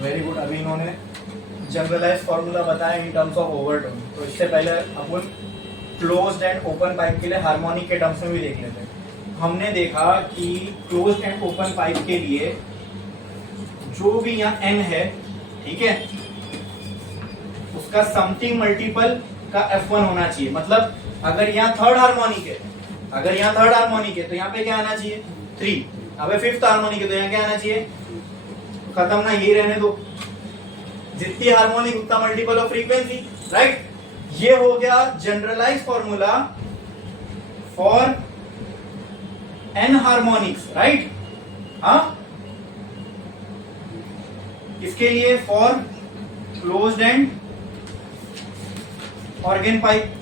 Very good. अभी इन्होंने generalise formula बताया इन टर्म्स ऑफ ओवरटोन। तो इससे पहले अपन क्लोज्ड एंड ओपन पाइप के लिए हार्मोनिक के टर्म्स में भी देख लेते हैं। हमने देखा कि क्लोज्ड एंड ओपन पाइप के लिए जो भी यहाँ n है, ठीक है, उसका समथिंग मल्टीपल का F1 होना चाहिए। मतलब अगर यहाँ थर्ड हार्मोनिक है, तो यहाँ पे क्या आना चाहिए 3। अबे फिफ्थ हार्मोनिक है तो यहाँ क्या आना चाहिए, खत्म ना, ये रहने दो। जितनी हार्मोनिक उतना मल्टीपल ऑफ फ्रीक्वेंसी, राइट। ये हो गया generalise formula for n harmonics, right. हाँ, इसके लिए for closed end organ pipe.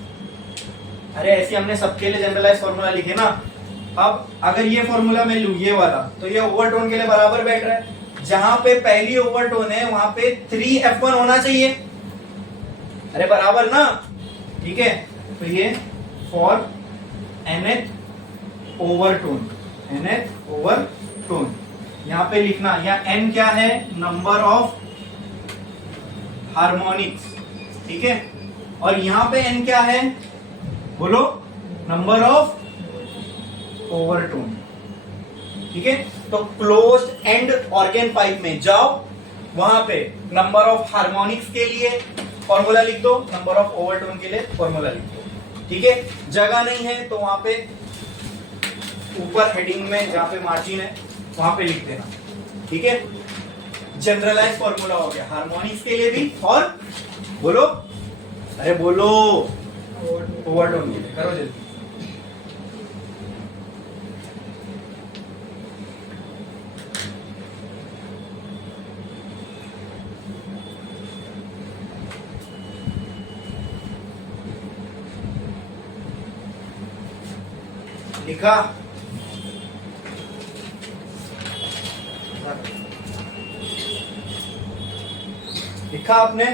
अरे ऐसे हमने सबके लिए जनरलाइज फॉर्मूला लिखे ना। अब अगर ये फॉर्मूला मैं लूं, ये वाला, तो ये ओवरटोन के लिए बराबर बैठ रहा है। जहां पे पहली ओवरटोन है वहां पे 3F1 होना चाहिए। अरे बराबर ना, ठीक है। तो ये फॉर nth ओवरटोन, यहां पे लिखना, या n क्या है, नंबर ऑफ हार्मोनिक्स, ठीक है। और यहां पे n क्या है, बोलो, नंबर ऑफ ओवरटोन, ठीक है। तो क्लोज्ड एंड ऑर्गन पाइप में जाओ, वहां पे नंबर ऑफ हार्मोनिक्स के लिए फॉर्मूला लिख दो, नंबर ऑफ ओवरटोन के लिए फॉर्मूला लिख दो, ठीक है। जगह नहीं है तो वहां पे ऊपर हेडिंग में जहां पे मार्जिन है वहां पे लिख देना, ठीक है। जनरलाइज फॉर्मूला हो गया हार्मोनिक्स के लिए भी, और बोलो, अरे बोलो, ओवरटोन के लिए। करो जल्दी। लिखा, लिखा आपने,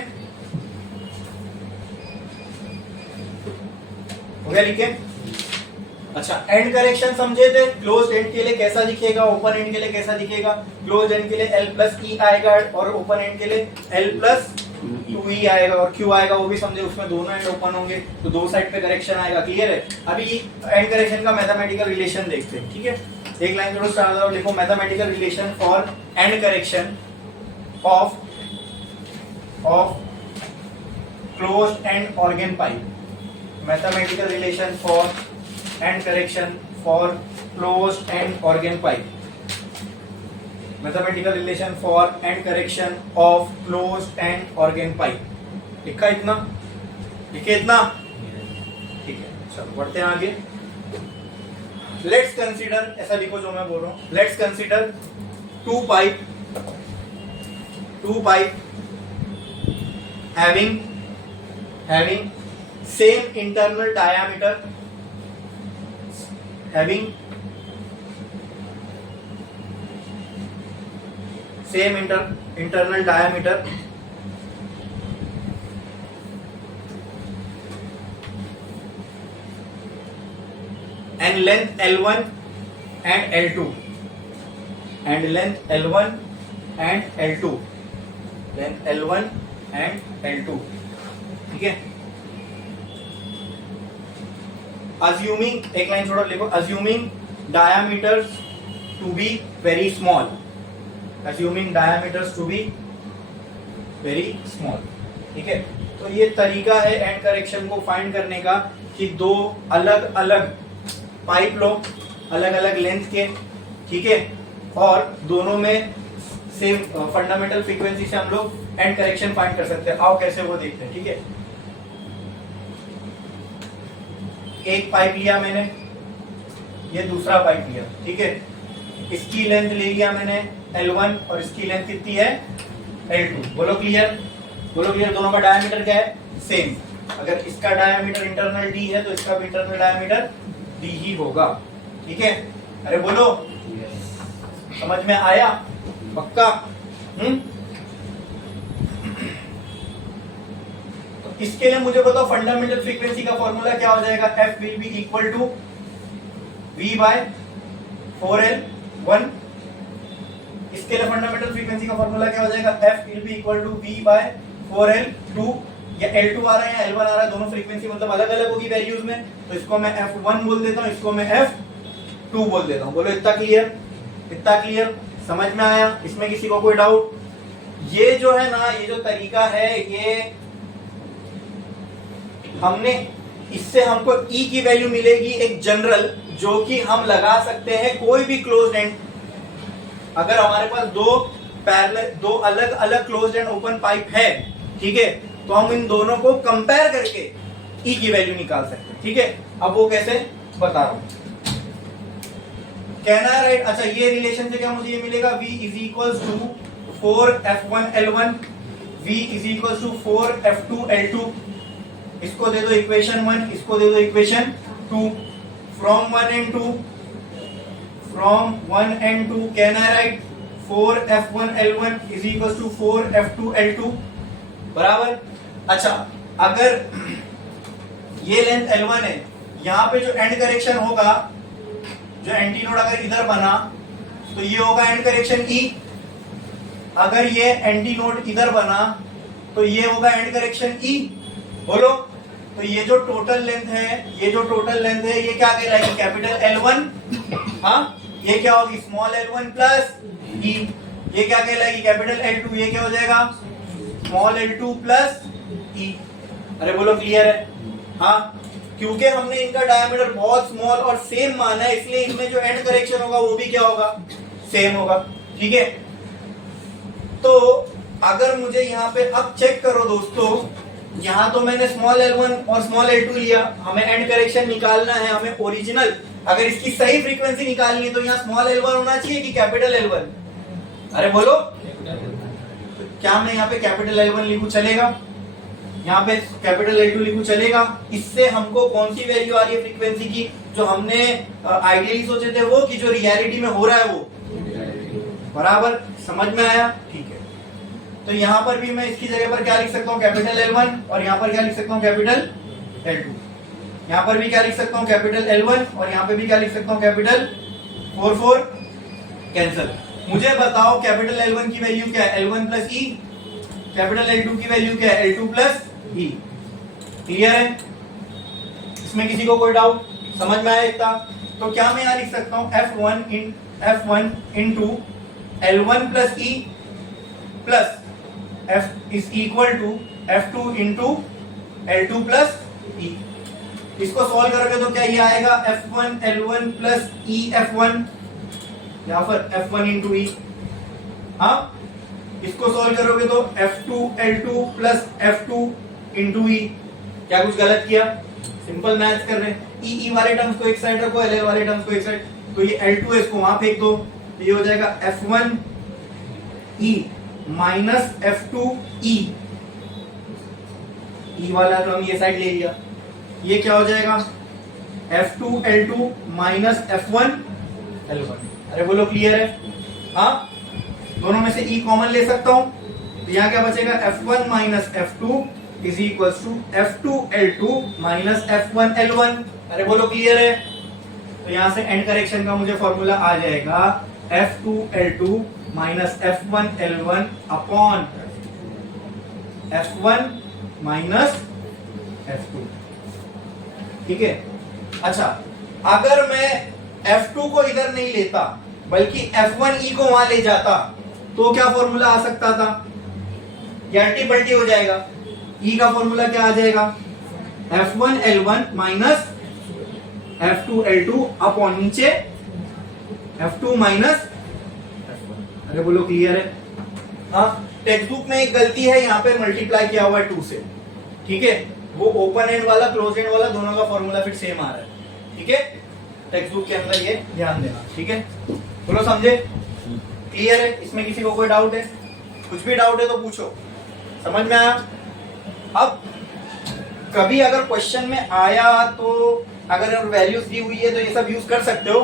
हो गया लिखे। अच्छा, एंड करेक्शन समझे थे। क्लोज एंड के लिए कैसा दिखेगा, ओपन एंड के लिए कैसा दिखेगा। क्लोज एंड के लिए L+E आएगा और ओपन एंड के लिए L+2E आएगा, और Q आएगा, वो भी समझे। उसमें दोनों एंड ओपन होंगे तो दो साइड पे करेक्शन आएगा। क्लियर है। अभी एंड करेक्शन का मैथमेटिकल रिलेशन देखते हैं, ठीक है। एक लाइन थोड़ा स्टार्ट और लिखो, mathematical relation for and correction of closed end organ pipe. Mathematical relation for and correction for closed and organ pipe. Mathematical relation for and correction of closed and organ pipe. लिखा इतना, लिखे इतना, ठीक है। चलो बढ़ते हैं आगे। Let's consider, ऐसा लिखो जो मैं बोल रहा हूँ। Let's consider two pipe having same internal diameter, having same internal diameter and length L1 and L2, and length L1 and L2, length L1 and L2, ठीक है। Assuming, एक लाइन छोड़ो, लिखो, assuming diameters to be very small, assuming diameters to be very small, ठीक है। तो ये तरीका है एंड करेक्शन को फाइंड करने का कि दो अलग अलग पाइप लो, अलग अलग लेंथ के, ठीक है, और दोनों में सेम फंडामेंटल फ्रीक्वेंसी से हम लोग एंड करेक्शन फाइंड कर सकते हैं। आओ कैसे वो देखते हैं, ठीक है। एक पाइप लिया मैंने, ये दूसरा पाइप लिया, ठीक है। इसकी लेंथ ले लिया मैंने L1 और इसकी लेंथ कितनी है L2। बोलो क्लियर, बोलो क्लियर। दोनों का डायमीटर क्या है, सेम। अगर इसका डायमीटर इंटरनल D है तो इसका भी इंटरनल डायमीटर D ही होगा, ठीक है। अरे बोलो, समझ में आया, पक्का। इसके लिए मुझे बताओ फंडामेंटल फ्रीक्वेंसी का फॉर्मूला क्या हो जाएगा। F will be equal to V/4L1। इसके लिए फंडामेंटल फ्रीक्वेंसी का फॉर्मूला क्या हो जाएगा, F will be equal to V by 4L2, या L2 आ रहा है या L1 आ रहा है, दोनों फ्रीक्वेंसी मतलब अलग अलग होगी वैल्यूज में, तो इसको मैं F1 बोल देता हूँ, इसको मैं F2 बोल देता हूँ। बोलो इतना क्लियर, इतना क्लियर, समझ में आया? इसमें किसी को कोई डाउट? ये जो है ना, ये जो तरीका है, ये हमने, इससे हमको E की वैल्यू मिलेगी एक जनरल, जो कि हम लगा सकते हैं कोई भी क्लोज्ड एंड। अगर हमारे पास दो अलग अलग क्लोज्ड एंड ओपन पाइप है, ठीक है, तो हम इन दोनों को कंपेयर करके E की वैल्यू निकाल सकते हैं, ठीक है। अब वो कैसे बता रहा हूं, कहना है राइट। अच्छा, ये रिलेशन से क्या मुझे ये मिलेगा, V is equals to 4F1L1, V is equals to 4F2L2। इसको दे दो इक्वेशन 1, इसको दे दो इक्वेशन 2। फ्रॉम 1 एंड 2 कहना है right, 4F1L1 is equals to 4F2L2 बराबर। अच्छा, अगर ये लेंथ L1 है, यहां पे जो एंड करेक्शन होगा, जो एंटी नोड अगर इधर बना तो ये होगा एंड करेक्शन E। अगर ये एंटी नोड इधर बना तो ये होगा एंड करेक्शन E। बोलो, तो ये जो टोटल लेंथ है, ये जो टोटल लेंथ है, ये क्या कहलाएगी, कैपिटल L1। हाँ, ये क्या होगी, स्मॉल L1 प्लस E। ये क्या कहलाएगी, कैपिटल L2। ये क्या हो जाएगा, स्मॉल L2 प्लस E। अरे बोलो क्लियर है? हाँ, क्योंकि हमने इनका डायमीटर बहुत स्मॉल और सेम माना है, इसलिए इनमें जो एंड करेक्शन होगा वो भी क्या होगा, सेम होगा, ठीक है। तो अगर मुझे यहाँ पे अब चेक करो दोस्तों, यहाँ तो मैंने स्मॉल L1 और स्मॉल L2 लिया, हमें एंड करेक्शन निकालना है, हमें ओरिजिनल, अगर इसकी सही फ्रीक्वेंसी निकालनी है तो यहाँ स्मॉल L1 होना चाहिए कि कैपिटल L1? अरे बोलो, क्या मैं यहाँ पे कैपिटल L1 लिखूं, चलेगा? यहाँ पे कैपिटल L2 लिखूं, चलेगा? इससे हमको कौन सी वैल्यू आ रही है फ्रीक्वेंसी की, जो हमने आइडियली सोचे थे वो, कि जो रियलिटी में हो रहा है वो बराबर। समझ में आया? ठीक है। तो यहाँ पर भी मैं इसकी जगह पर क्या लिख सकता हूँ, कैपिटल L1, और यहाँ पर क्या लिख सकता हूँ, कैपिटल L2। यहाँ पर भी क्या लिख सकता हूँ, कैपिटल L1, और यहाँ पे भी क्या लिख सकता हूँ, कैपिटल 4 कैंसिल। मुझे बताओ कैपिटल L1 की वैल्यू क्या है, L1 plus E। Capital L2 की वैल्यू क्या है, L2 प्लस E। क्लियर है? इसमें किसी को कोई डाउट? समझ में आया इतना? तो क्या मैं यहाँ लिख सकता हूँ, F1 into L1 plus E plus F is equal to F2 into L2 plus E। इसको सॉल्व करोगे तो क्या ये आएगा, F1 L1 plus E F1, या फिर F1 इंटू E। हाँ, इसको सॉल्व करोगे तो F2 L2 plus F2 into E। क्या कुछ गलत किया? सिंपल मैथ्स कर रहे हैं। E वाले टर्म्स को एक साइड रखो, LL वाले टर्म्स को एक साइड, तो ये L2 है, इसको वहां फेंक दो, तो ये हो जाएगा F1 E minus F2 E। E वाला टर्म ये साइड ले लिया, ये क्या हो जाएगा, F2 L2 minus F1 L1। अरे बोलो क्लियर है? हाँ, दोनों में से E कॉमन ले सकता हूं, तो यहाँ क्या बचेगा, F1 minus F2 is equals to F2 L2 minus F1 L1। अरे बोलो क्लियर है? तो यहाँ से एंड करेक्शन का मुझे फॉर्मूला आ जाएगा, F2 L2 minus F1 L1 upon F1 minus F2। ठीक है? अच्छा, अगर मैं F2 को इधर नहीं लेता बल्कि F1E को वहां ले जाता तो क्या फॉर्मूला आ सकता था? अल्टी पल्टी हो जाएगा। E का फॉर्मूला क्या आ जाएगा, F1 L1 minus F2 L2 upon नीचे F2 माइनस F1। अरे बोलो क्लियर है? हाँ, टेक्स्ट बुक में एक गलती है, यहाँ पे मल्टीप्लाई किया हुआ है 2 से, ठीक है? वो ओपन एंड वाला क्लोज एंड वाला दोनों का फॉर्मूला फिर सेम आ रहा है, ठीक है? टेक्स्ट बुक के अंदर ये ध्यान देना, ठीक है? बोलो समझे? क्लियर है? इसमें किसी को कोई डाउट है? कुछ भी डाउट है तो पूछो। समझ में आया? अब कभी अगर क्वेश्चन में आया तो अगर वैल्यूज दी हुई है तो ये सब यूज कर सकते हो,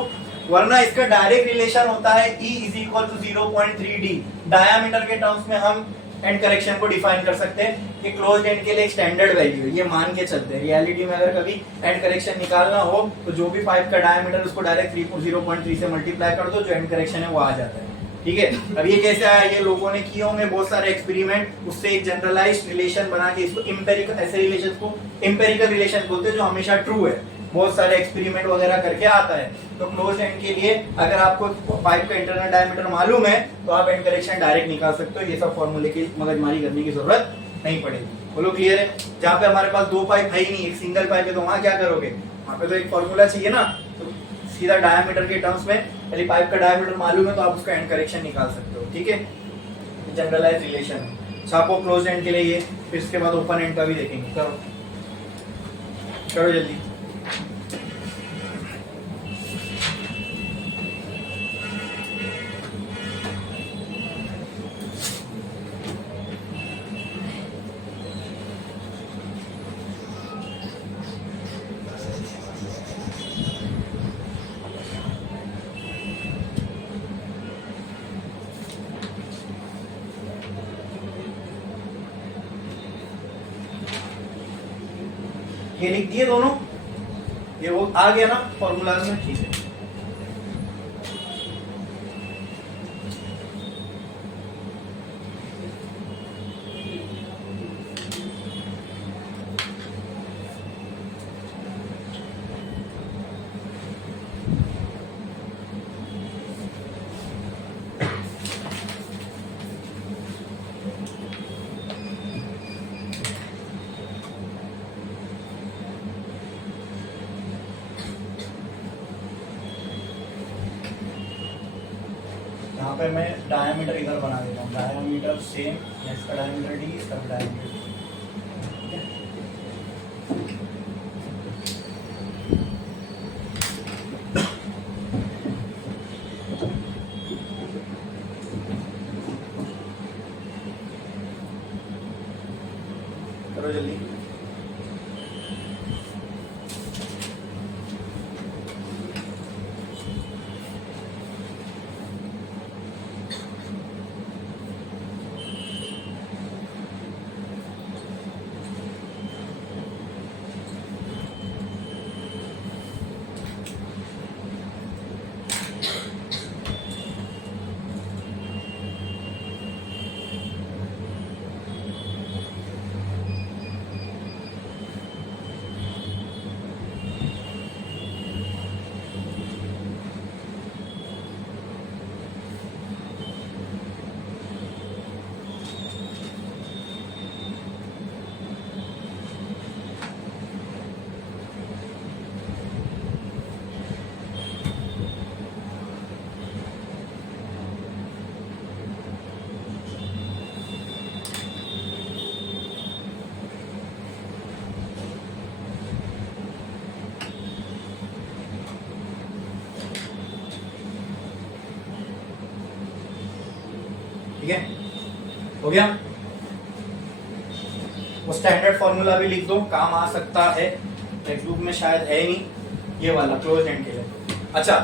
वरना इसका डायरेक्ट रिलेशन होता है E is equal to 0.3D। Diameter के टर्म्स में हम एंड करेक्शन को डिफाइन कर सकते हैं कि क्लोज्ड एंड के लिए एक स्टैंडर्ड वैल्यू है, ये मान के चलते हैं। रियलिटी में अगर कभी एंड करेक्शन निकालना हो तो जो भी पाइप का डायमीटर उसको डायरेक्ट 0.3 से मल्टीप्लाई कर दो, जो एंड करेक्शन है वो आ जाता है। ठीक है। अब ये कैसे आया, ये लोगों ने किए होंगे बहुत सारे एक्सपेरिमेंट, उससे एक जनरलाइज्ड रिलेशन बना के, इसको इंपेरिकल, ऐसे रिलेशन को इंपेरिकल रिलेशन बोलते हैं जो हमेशा ट्रू है, बहुत सारे एक्सपेरिमेंट वगैरह करके आता है। तो क्लोज एंड के लिए अगर आपको पाइप का इंटरनल डायमीटर मालूम है तो आप एंड करेक्शन डायरेक्ट निकाल सकते हो, ये सब फॉर्मूले की मगजमारी करने की जरूरत नहीं पड़ेगी। बोलो क्लियर है। जहाँ पे हमारे पास दो पाइप है ही नहीं, एक सिंगल पाइप है, तो वहां क्या करोगे, वहां पे तो एक फॉर्मूला चाहिए ना, तो सीधा डायमीटर के टर्म्स में, यदि पाइप का डायमीटर मालूम है तो आप उसका एंड करेक्शन निकाल सकते हो। ठीक है, जनरलाइज रिलेशन है। छापो क्लोज एंड के लिए ये, फिर इसके बाद ओपन एंड का भी देखेंगे। करो करो जल्दी। ये लिख दिए दोनों, ये वो आ गया ना फॉर्मूला में, ठीक है। यहाँ पे मैं डायमीटर इधर बना देता हूँ, डायमीटर सेम, इसका डायमीटर डी, इसका डायमीटर डी। करो जल्दी। ठीक है, हो गया। वो स्टैंडर्ड फॉर्मूला भी लिख दो, काम आ सकता है, टेक्स्ट बुक में शायद है नहीं, ये वाला क्लोज एंड के लिए। अच्छा,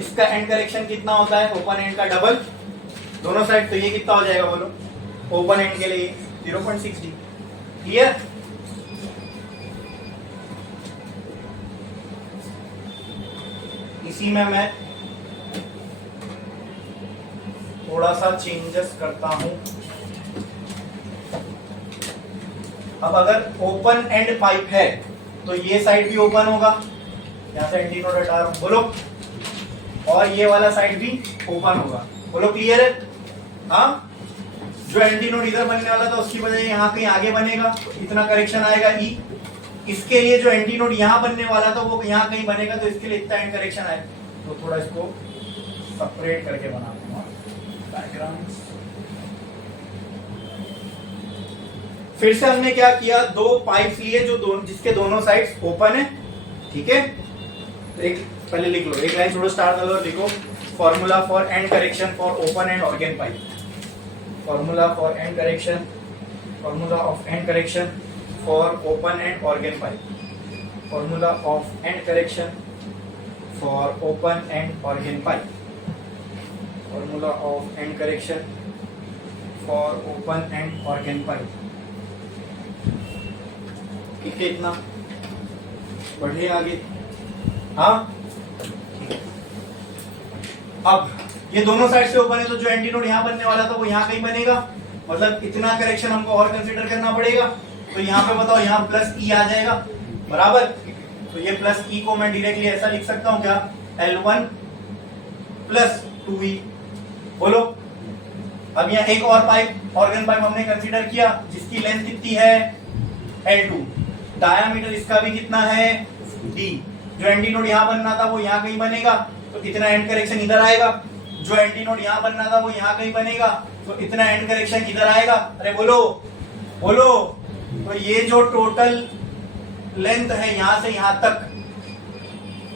इसका एंड करेक्शन कितना होता है, ओपन एंड का डबल दोनों साइड, तो ये कितना हो जाएगा बोलो, ओपन एंड के लिए 0.60। क्लियर। इसी में मैं थोड़ा सा चेंजेस करता हूं। अब अगर ओपन एंड पाइप है तो ये साइड भी ओपन होगा, यहां से एंटी नोड हटा रहा हूं, बोलो, और ये वाला साइड भी ओपन होगा। बोलो क्लियर है। हाँ, जो एंटी नोड इधर बनने वाला था उसकी बजाय यहाँ कहीं आगे बनेगा, तो इतना करेक्शन आएगा ई। इसके लिए जो एंटी नोड यहाँ बनने वाला था वो यहाँ कहीं बनेगा, तो इसके लिए इतना एंड करेक्शन आएगा। तो थोड़ा इसको सेपरेट करके बना दूंगा डायग्राम्स। फिर से हमने क्या किया, दो पाइप्स लिए जो जिसके दोनों साइड्स ओपन है। ठीक है, तो एक पहले लिख लो, एक लाइन छोड़ो, स्टार डालो और लिखो formula for and correction for open and organ pipe. Formula for and correction, formula of and correction for open and organ pipe, formula of and correction for open and organ pipe, formula of and correction for open and organ pipe. ठीक है, इतना बढ़े आगे। हाँ, अब ये दोनों side से ओपन है, तो जो एंटी नोड यहाँ बनने वाला था वो यहाँ कहीं बनेगा, मतलब इतना करेक्शन हमको और कंसीडर करना पड़ेगा। तो यहाँ पे बताओ, यहाँ प्लस ई आ जाएगा, बराबर। तो ये प्लस ई को मैं डायरेक्टली ऐसा लिख सकता हूँ क्या, L1 प्लस 2E। बोलो। अब यहाँ एक और पाइप, ऑर्गन पाइप हमने कंसीडर किया, जिसकी लेंथ कितनी है, L2। डायामीटर इसका भी कितना है, D। जो एंटी नोड यहाँ बनना था वो यहाँ कहीं बनेगा, तो इतना एंड करेक्शन इधर आएगा। जो एंटी नोड यहाँ बनना था वो यहाँ कहीं बनेगा, तो इतना एंड करेक्शन इधर आएगा। अरे बोलो बोलो। तो ये जो टोटल लेंथ है यहाँ से यहाँ तक,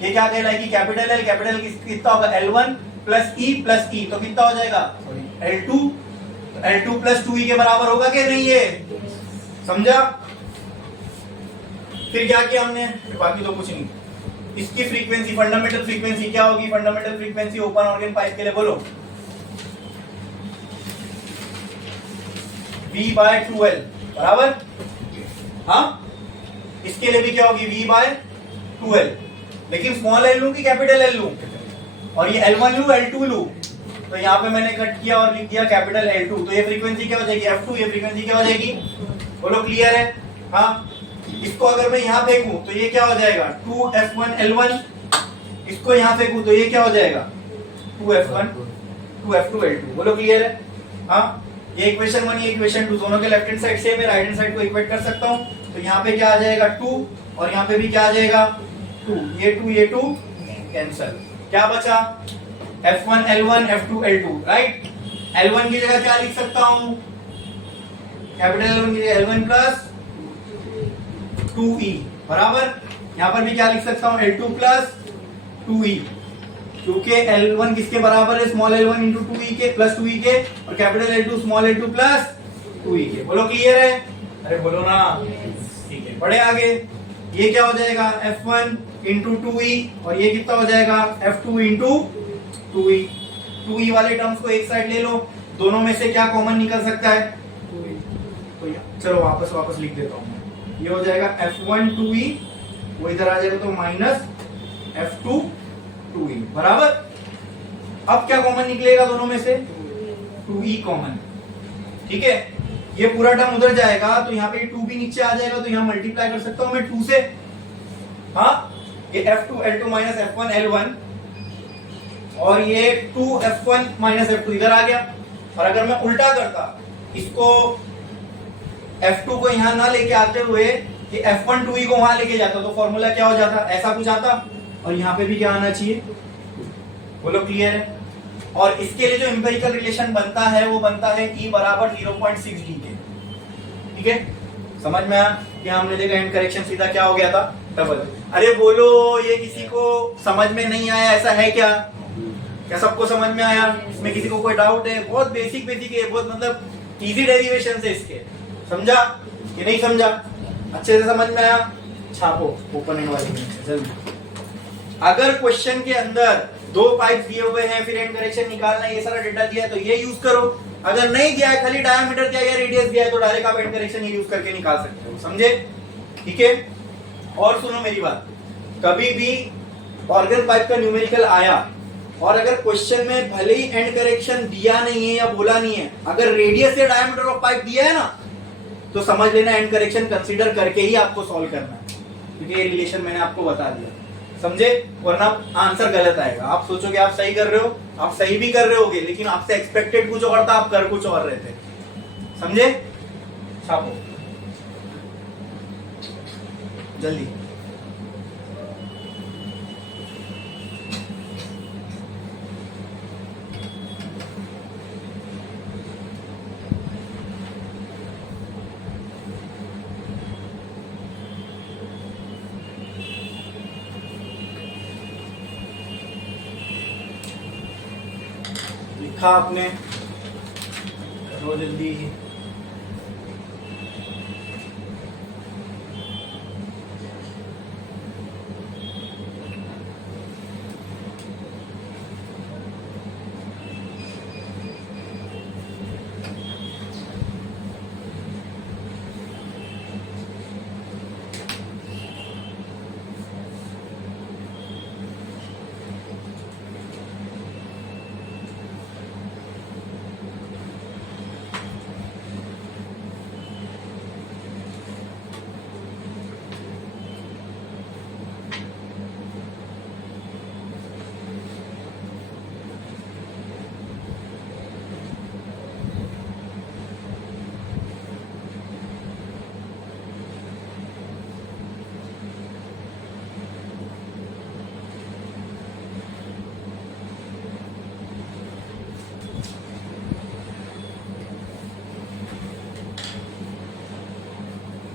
ये क्या कहलाएगी, कैपिटल एल। कैपिटल कितना होगा, L1 प्लस ई, तो कितना हो जाएगा, L2। L2 प्लस 2E के बराबर होगा क्या नहीं, ये समझा। फिर क्या किया हमने, बाकी तो कुछ नहीं। इसकी फ्रीक्वेंसी, फंडामेंटल फ्रीक्वेंसी क्या होगी, fundamental frequency open organ pipe के लिए बोलो, V/2L बराबर। हाँ, इसके लिए भी क्या होगी, V/2L। लेकिन स्मॉल एल लू की कैपिटल एल लू, और ये L1 लू L2 लू, तो यहाँ पे मैंने कट किया और लिख दिया कैपिटल L2। तो ये फ्रीक्वेंसी क्या हो जाएगी, F2। ये फ्रीक्वेंसी क्या हो जाएगी, बोलो क्लियर है। हाँ, इसको अगर मैं यहाँ फेंकूं तो ये क्या हो जाएगा, 2F1L1। इसको यहाँ फेंकूं तो ये क्या हो जाएगा, 2F1 2F2L2। बोलो क्लियर है। हाँ, ये इक्वेशन 1, ये इक्वेशन 2, दोनों के लेफ्ट हैंड साइड से मैं राइट हैंड साइड को इक्वेट कर सकता हूँ। तो यहाँ पे क्या आ जाएगा, 2, और यहाँ पे भी क्या आ जाएगा, 2। ये 2 कैंसल। क्या बचा, F1L1 F2L2, राइट। L1 की जगह क्या लिख सकता हूँ, कैपिटल L1 की जगह L1 प्लस 2E बराबर। यहाँ पर भी क्या लिख सकता हूँ, L2 प्लस 2E, क्योंकि L1 किसके बराबर है, स्मॉल L1 इंटू 2E के प्लस 2E के, और capital L2 small L2 plus 2E के। बोलो क्लियर है। अरे बोलो ना, ठीक है। बढ़े आगे, ये क्या हो जाएगा, F1 इंटू 2E, और ये कितना हो जाएगा, F2 इंटू 2E। 2E वाले टर्म्स को एक साइड ले लो, दोनों में से क्या कॉमन निकल सकता है, 2E। तो चलो वापस लिख देता हूँ। ये हो जाएगा F1 2E, वो इधर आ जाएगा, तो माइनस F2 2E बराबर। अब क्या कॉमन निकलेगा दोनों में से, 2E कॉमन, ठीक है। ये पूरा टर्म उधर जाएगा, तो यहाँ पे 2 भी नीचे आ जाएगा, तो यहाँ मल्टीप्लाई कर सकता हूँ मैं 2 से। हाँ, ये F2L2 माइनस F1L1, और ये 2F1 माइनस F2 इधर आ गया। और अगर मैं उल्टा करता, इसको F2 को यहाँ ना लेके आते हुए ये F1 2E को वहां लेके जाता, तो फॉर्मूला क्या हो जाता, ऐसा कुछ आता, और यहाँ पे भी क्या आना चाहिए, बोलो क्लियर है। और इसके लिए जो एम्पिरिकल रिलेशन बनता है वो बनता है E बराबर 0.6D के, ठीक है। समझ में आया। यहाँ हमने देखा एंड करेक्शन सीधा क्या हो गया था, डबल। अरे बोलो, ये किसी को समझ में नहीं आया, ऐसा है क्या, क्या सबको समझ में आया, इसमें किसी को कोई डाउट है, बहुत बेसिक है, बहुत मतलब इजी डेरिवेशन है इसके, समझा ये नहीं समझा, अच्छे से समझ में आया। छापो ओपन एंड वाली जल्दी। अगर क्वेश्चन के अंदर 2 पाइप दिए हुए हैं, फिर एंड करेक्शन निकालना है, ये सारा डेटा दिया है, तो ये यूज करो। अगर नहीं दिया है, खाली डायमीटर दिया या रेडियस दिया है, तो डायरेक्ट आप एंड करेक्शन यूज करके निकाल सकते हो, समझे, ठीक है। और सुनो मेरी बात, कभी भी ऑर्गन पाइप का न्यूमेरिकल आया और अगर क्वेश्चन में भले ही एंड करेक्शन दिया नहीं है या बोला नहीं है, अगर रेडियस या डायमीटर ऑफ पाइप दिया है ना, तो समझ लेना एंड करेक्शन कंसीडर करके ही आपको सॉल्व करना है, क्योंकि ये रिलेशन मैंने आपको बता दिया, समझे। वरना आंसर गलत आएगा, आप सोचोगे आप सही कर रहे हो, आप सही भी कर रहे होगे, लेकिन आपसे एक्सपेक्टेड कुछ और था, आप कर कुछ और रहे थे, समझे। छापो जल्दी। लिखा आपने, करो जल्दी।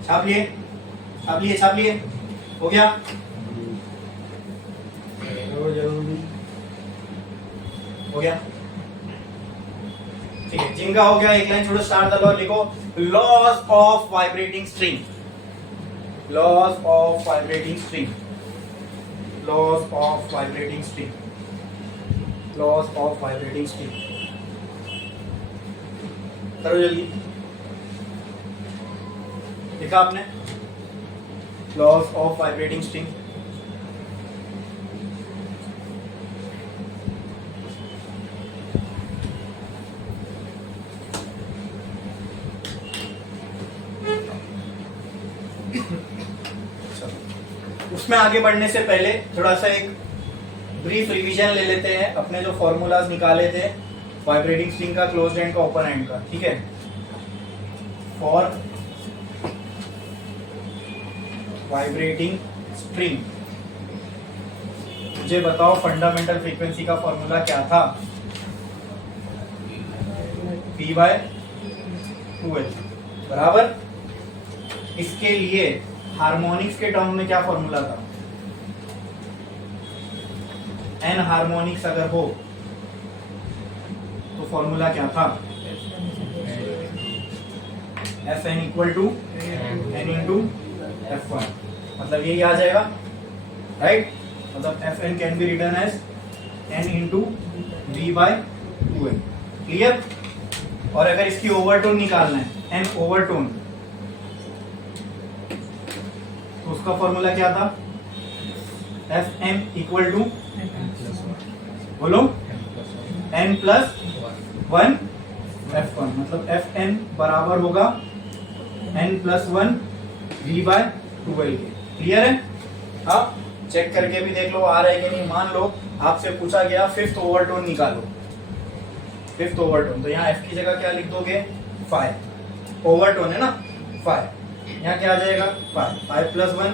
छाप लिए, छाप लिए, छाप लिए, हो गया। हो गया, ठीक है, जिनका हो गया एक लाइन छोड़ो, स्टार द लॉ लिखो, loss of vibrating string, loss of vibrating string, loss of vibrating string, loss of vibrating string, करो जल्दी, लिखा आपने लॉस ऑफ वाइब्रेटिंग स्ट्रिंग। उसमें आगे बढ़ने से पहले थोड़ा सा एक ब्रीफ रिवीजन ले लेते हैं, अपने जो फॉर्मूलाज निकाले थे वाइब्रेटिंग स्ट्रिंग का, क्लोज्ड एंड का, ओपन एंड का, ठीक है। फॉर वाइब्रेटिंग स्ट्रिंग मुझे बताओ फंडामेंटल फ्रीक्वेंसी का फॉर्मूला क्या था? P/2L बराबर। इसके लिए हार्मोनिक्स के टर्म में क्या फॉर्मूला था? n हार्मोनिक्स अगर हो तो फॉर्मूला क्या था? Fn equal to n into F1, मतलब यही आ जाएगा, राइट। मतलब Fn can be written as n into V/2L, clear. और अगर इसकी ओवरटोन निकालना है, n ओवरटोन, तो उसका फॉर्मूला क्या था? Fn इक्वल टू, बोलो, n प्लस 1 F1, मतलब Fn बराबर होगा n प्लस 1 V/2L, क्लियर है। अब चेक करके भी देख लो आ रहा है कि नहीं। मान लो आपसे पूछा गया फिफ्थ ओवरटोन निकालो, फिफ्थ ओवरटोन, तो यहाँ F की जगह क्या लिख दोगे? 5, ओवरटोन है ना 5, यहाँ क्या आ जाएगा? 5 प्लस 1,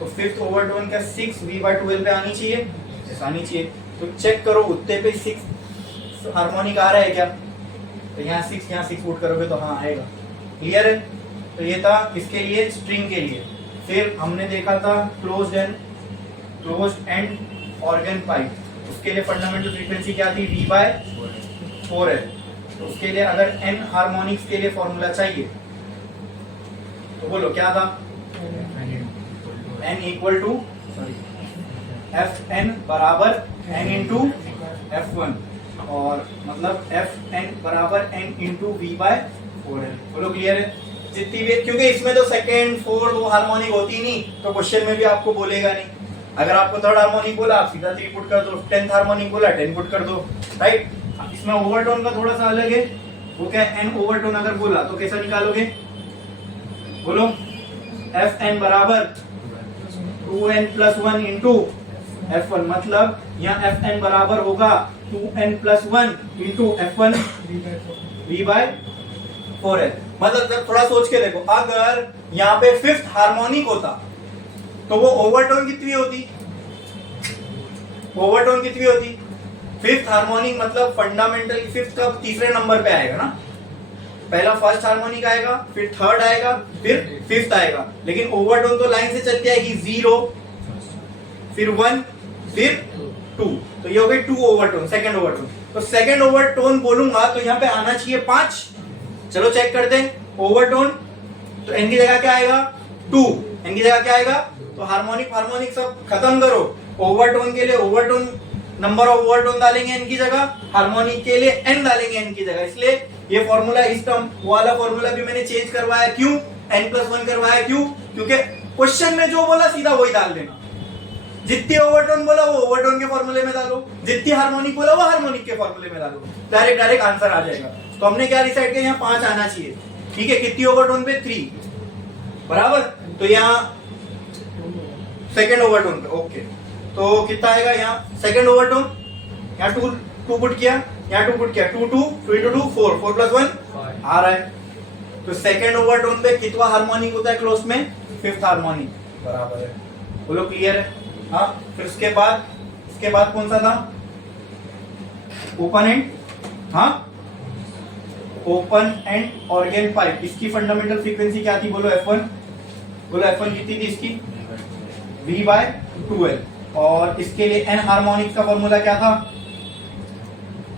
तो फिफ्थ ओवरटोन का 6 V/2L पे आनी चाहिए, आनी चाहिए। तो चेक करो उत्ते पे 6 हार्मोनिक आ रहा है क्या? तो यहाँ 6, यहाँ 6 पुट करोगे तो हाँ आएगा, क्लियर है। तो ये था किसके लिए? स्ट्रिंग के लिए। फिर हमने देखा था क्लोज्ड एंड ऑर्गन पाइप, उसके लिए फंडामेंटल फ्रीक्वेंसी क्या थी? V/4L। तो उसके लिए अगर n हार्मोनिक्स के लिए फॉर्मूला चाहिए तो बोलो क्या था? n इक्वल टू Fn बराबर n इंटू F1, और मतलब Fn बराबर n इंटू V/4L, बोलो क्लियर है। जितनी भी, क्योंकि इसमें तो सेकेंड फोर्थ वो हार्मोनिक होती नहीं, तो क्वेश्चन में भी आपको बोलेगा नहीं। अगर आपको थर्ड हार्मोनिक बोला आप सीधा 3 पुट कर दो, 10th हार्मोनिक बोला 10 पुट कर दो, राइट। इसमें ओवरटोन का थोड़ा सा अलग है, वो क्या है? n ओवरटोन अगर बोला तो कैसा निकालोगे? बोलो, Fn बराबर 2n प्लस 1 इंटू F1, मतलब यहाँ Fn बराबर होगा 2n plus 1 into F1 V/4L। मतलब थोड़ा सोच के देखो, अगर यहाँ पे फिफ्थ हार्मोनिक होता तो वो ओवरटोन कितनी होती? ओवरटोन कितनी होती? फिफ्थ हार्मोनिक मतलब फंडामेंटल फिफ्थ का तीसरे नंबर पे आएगा ना। पहला फर्स्ट हार्मोनिक आएगा, फिर थर्ड आएगा, फिर फिफ्थ आएगा। लेकिन ओवरटोन तो लाइन से चलती आएगी, 0, फिर 1, फिर 2, तो ये हो गई 2 ओवरटोन, सेकंड ओवरटोन। तो सेकंड ओवरटोन बोलूंगा तो यहाँ पे आना चाहिए 5। चलो चेक करते हैं ओवरटोन, तो n की जगह क्या आएगा? 2, n की जगह क्या आएगा? तो हार्मोनिक सब खत्म करो। ओवरटोन के लिए ओवरटोन, नंबर ऑफ ओवरटोन डालेंगे n की जगह, हार्मोनिक के लिए n डालेंगे n की जगह। इसलिए ये फॉर्मूला, इस टर्म वाला फॉर्मूला भी मैंने चेंज करवाया। क्यों? n प्लस 1 करवाया, क्यों? क्योंकि क्वेश्चन में जो बोला सीधा वही डाल देना। जितनी ओवरटोन बोला वो ओवरटोन के फॉर्मूले में डालो, जितनी हार्मोनिक बोला वो हार्मोनिक के फॉर्मूले में डालो, डायरेक्ट आंसर आ जाएगा। तो हमने क्या डिसाइड किया? यहाँ 5 आना चाहिए, ठीक है। कितनी ओवरटोन पे? 3, बराबर। तो यहाँ सेकंड ओवरटोन पे, ओके, तो कितना आएगा यहाँ? सेकंड ओवरटोन, यहाँ 2 पुट किया, यहाँ 2 पुट किया, 2 इंटू 2 4, 4 प्लस 1 आ रहा है। तो सेकंड ओवरटोन पे कितना हार्मोनिक होता है क्लोज में? फिफ्थ हार्मोनिक, बराबर है, बोलो क्लियर है। हाँ, फिर उसके बाद कौन सा था? ओपन एंड, हाँ, ओपन एंड ऑर्गन पाइप। इसकी फंडामेंटल फ्रीक्वेंसी क्या थी? बोलो F1, बोलो F1 कितनी थी इसकी, V/2L। और इसके लिए n हार्मोनिक्स का फॉर्मूला क्या था,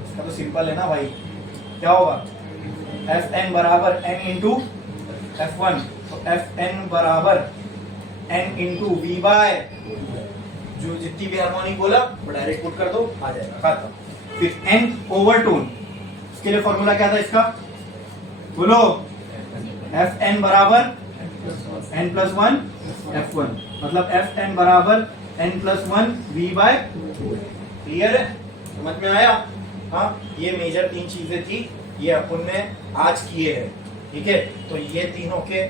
इसका तो सिंपल है ना भाई, क्या होगा Fn बराबर n इंटू F1, तो Fn बराबर n इंटू V बाय जो जितनी भी हार्मोनिक बोला वो डायरेक्ट पुट कर दो, आ जाएगा खत्म। फिर n ओवर टोन, इसके लिए फॉर्मूला क्या था इसका, बोलो Fn बराबर n+1 F1, मतलब Fn बराबर n+1 V/2। क्लियर है, समझ में आया। हाँ, ये मेजर 3 चीजें थी, ये अपन ने आज किए हैं, ठीक है। तो ये तीनों के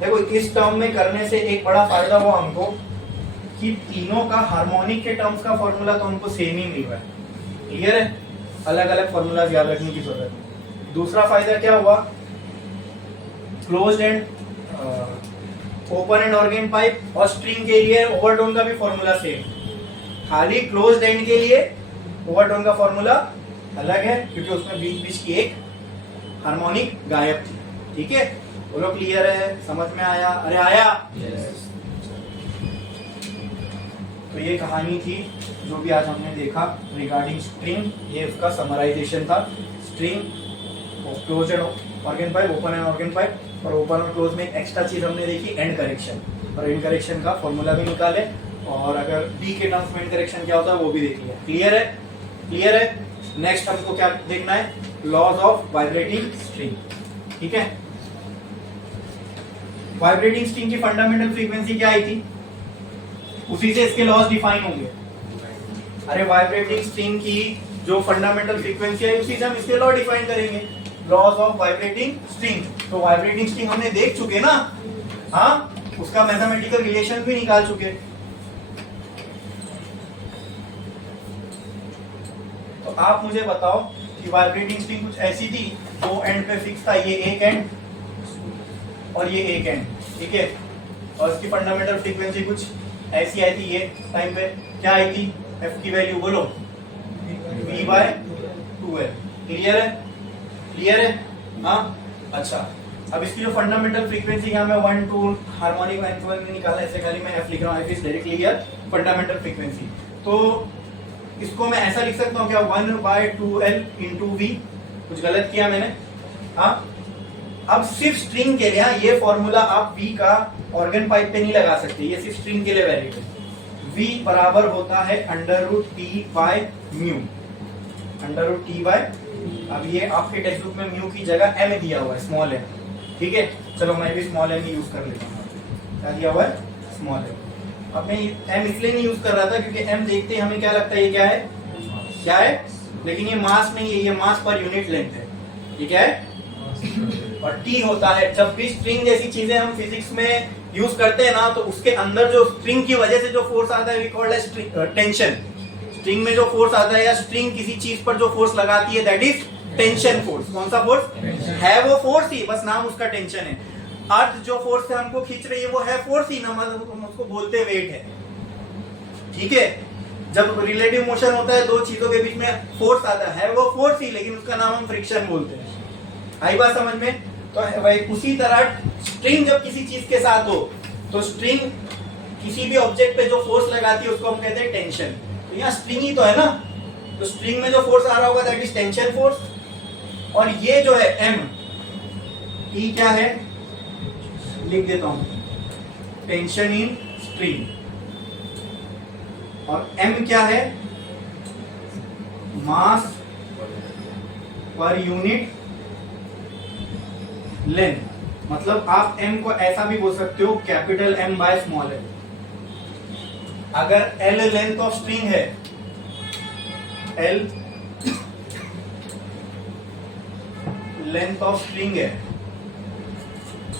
देखो इस टर्म में करने से एक बड़ा फायदा हुआ हमको कि तीनों का हार्मोनिक के टर्म्स का फॉर्मूला तो हमको सेम ही मिल रहा है। क्लियर है, अलग अलग फॉर्मूलाज याद रखने की जरूरत नहीं। दूसरा फायदा क्या हुआ, closed end open and organ pipe और स्ट्रिंग के लिए ओवरटोन का भी फॉर्मूला सेम, खाली क्लोज्ड एंड के लिए ओवरटोन का फॉर्मूला अलग है क्योंकि उसमें बीच बीच की एक हार्मोनिक गायब थी। ठीक है, बोलो क्लियर है, समझ में आया, अरे आया। तो ये कहानी थी जो भी आज हमने देखा रिगार्डिंग स्ट्रिंग, ये उसका समराइजेशन था। String, close and organ pipe, open and organ pipe, और ओपन और क्लोज में एक एक्स्ट्रा चीज हमने देखी एंड करेक्शन, और एंड करेक्शन का फॉर्मूला भी निकाले, और अगर डी के टर्म्स में एंड करेक्शन क्या होता है वो भी देख लिया। क्लियर है, क्लियर है। नेक्स्ट हमको क्या देखना है, लॉज ऑफ वाइब्रेटिंग स्ट्रिंग। ठीक है, वाइब्रेटिंग स्ट्रिंग की फंडामेंटल फ्रीक्वेंसी क्या आई थी, उसी से इसके लॉज डिफाइन होंगे। अरे वाइब्रेटिंग स्ट्रिंग की जो फंडामेंटल फ्रीक्वेंसी है उसी से हम इसके लॉ डिफाइन करेंगे, लॉज ऑफ वाइब्रेटिंग स्ट्रिंग। तो वाइब्रेटिंग स्ट्रिंग हमने देख चुके ना, हाँ, उसका मैथमेटिकल रिलेशन भी निकाल चुके। तो आप मुझे बताओ कि वाइब्रेटिंग स्ट्रिंग कुछ ऐसी थी, दो एंड पे फिक्स था, ये एक एंड और ये एक एंड, ठीक है, और इसकी फंडामेंटल फ्रीक्वेंसी कुछ ऐसी आई थी, ये टाइम पे क्या आई थी, एफ की वैल्यू बोलो V/2L। क्लियर है, क्लियर है, हाँ। अच्छा, अब इसकी जो फंडामेंटल फ्रीक्वेंसी यहाँ मैं 1 2 हार्मोनिक नहीं निकाला, ऐसे खाली मैं एफ लिख रहा हूँ, F is directly here fundamental frequency. तो इसको मैं ऐसा लिख सकता हूँ क्या, 1/2L इंटू V। कुछ गलत किया मैंने, हाँ। अब सिर्फ स्ट्रिंग के लिए ये फॉर्मूला आप V का ऑर्गन पाइप पे नहीं लगा सकते, ये सिर्फ स्ट्रिंग के लिए वैलिड है। V बराबर होता है √T/μ, √T/, अब ये आपके टेक्स्ट बुक में म्यू की जगह m दिया हुआ है, स्मॉल m। ठीक है, चलो मैं भी स्मॉल m यूज कर लेता हूँ। क्या दिया हुआ है, स्मॉल m। अब मैं m इसलिए नहीं यूज कर रहा था क्योंकि m देखते ही हमें क्या लगता है, ये क्या है, क्या है, लेकिन ये मास नहीं है, ये मास पर यूनिट लेंथ है। ये क्या है, और T होता है, जब भी स्ट्रिंग जैसी चीजें हम फिजिक्स में यूज करते हैं ना, तो उसके अंदर जो स्ट्रिंग की वजह से जो फोर्स आता है we called as tension. String में जो फोर्स आता है या स्ट्रिंग किसी चीज पर जो फोर्स लगाती है दैट इज टेंशन फोर्स। कौन सा फोर्स है, वो फोर्स ही, बस नाम उसका टेंशन है। अर्थ जो फोर्स से हमको खींच रही है वो है फोर्स ही ना, मतलब हम उसको बोलते वेट है। ठीक है, जब रिलेटिव मोशन होता है दो चीजों के बीच में फोर्स आता है वो फोर्स ही, लेकिन उसका नाम हम फ्रिक्शन बोलते हैं। आई बात समझ में। तो भाई उसी तरह स्ट्रिंग जब किसी चीज के साथ हो तो स्ट्रिंग किसी भी ऑब्जेक्ट पे जो फोर्स लगाती है उसको हम कहते हैं टेंशन। तो यहाँ स्ट्रिंग ही तो है ना, तो स्ट्रिंग में जो फोर्स आ रहा होगा दैट इज टेंशन फोर्स। और ये जो है m, T क्या है, लिख देता हूं, टेंशन इन स्ट्रिंग, और m क्या है, मास पर यूनिट लेंथ। मतलब आप m को ऐसा भी बोल सकते हो, capital M by small m। अगर L लेंथ ऑफ स्ट्रिंग है, L लेंथ ऑफ स्ट्रिंग है,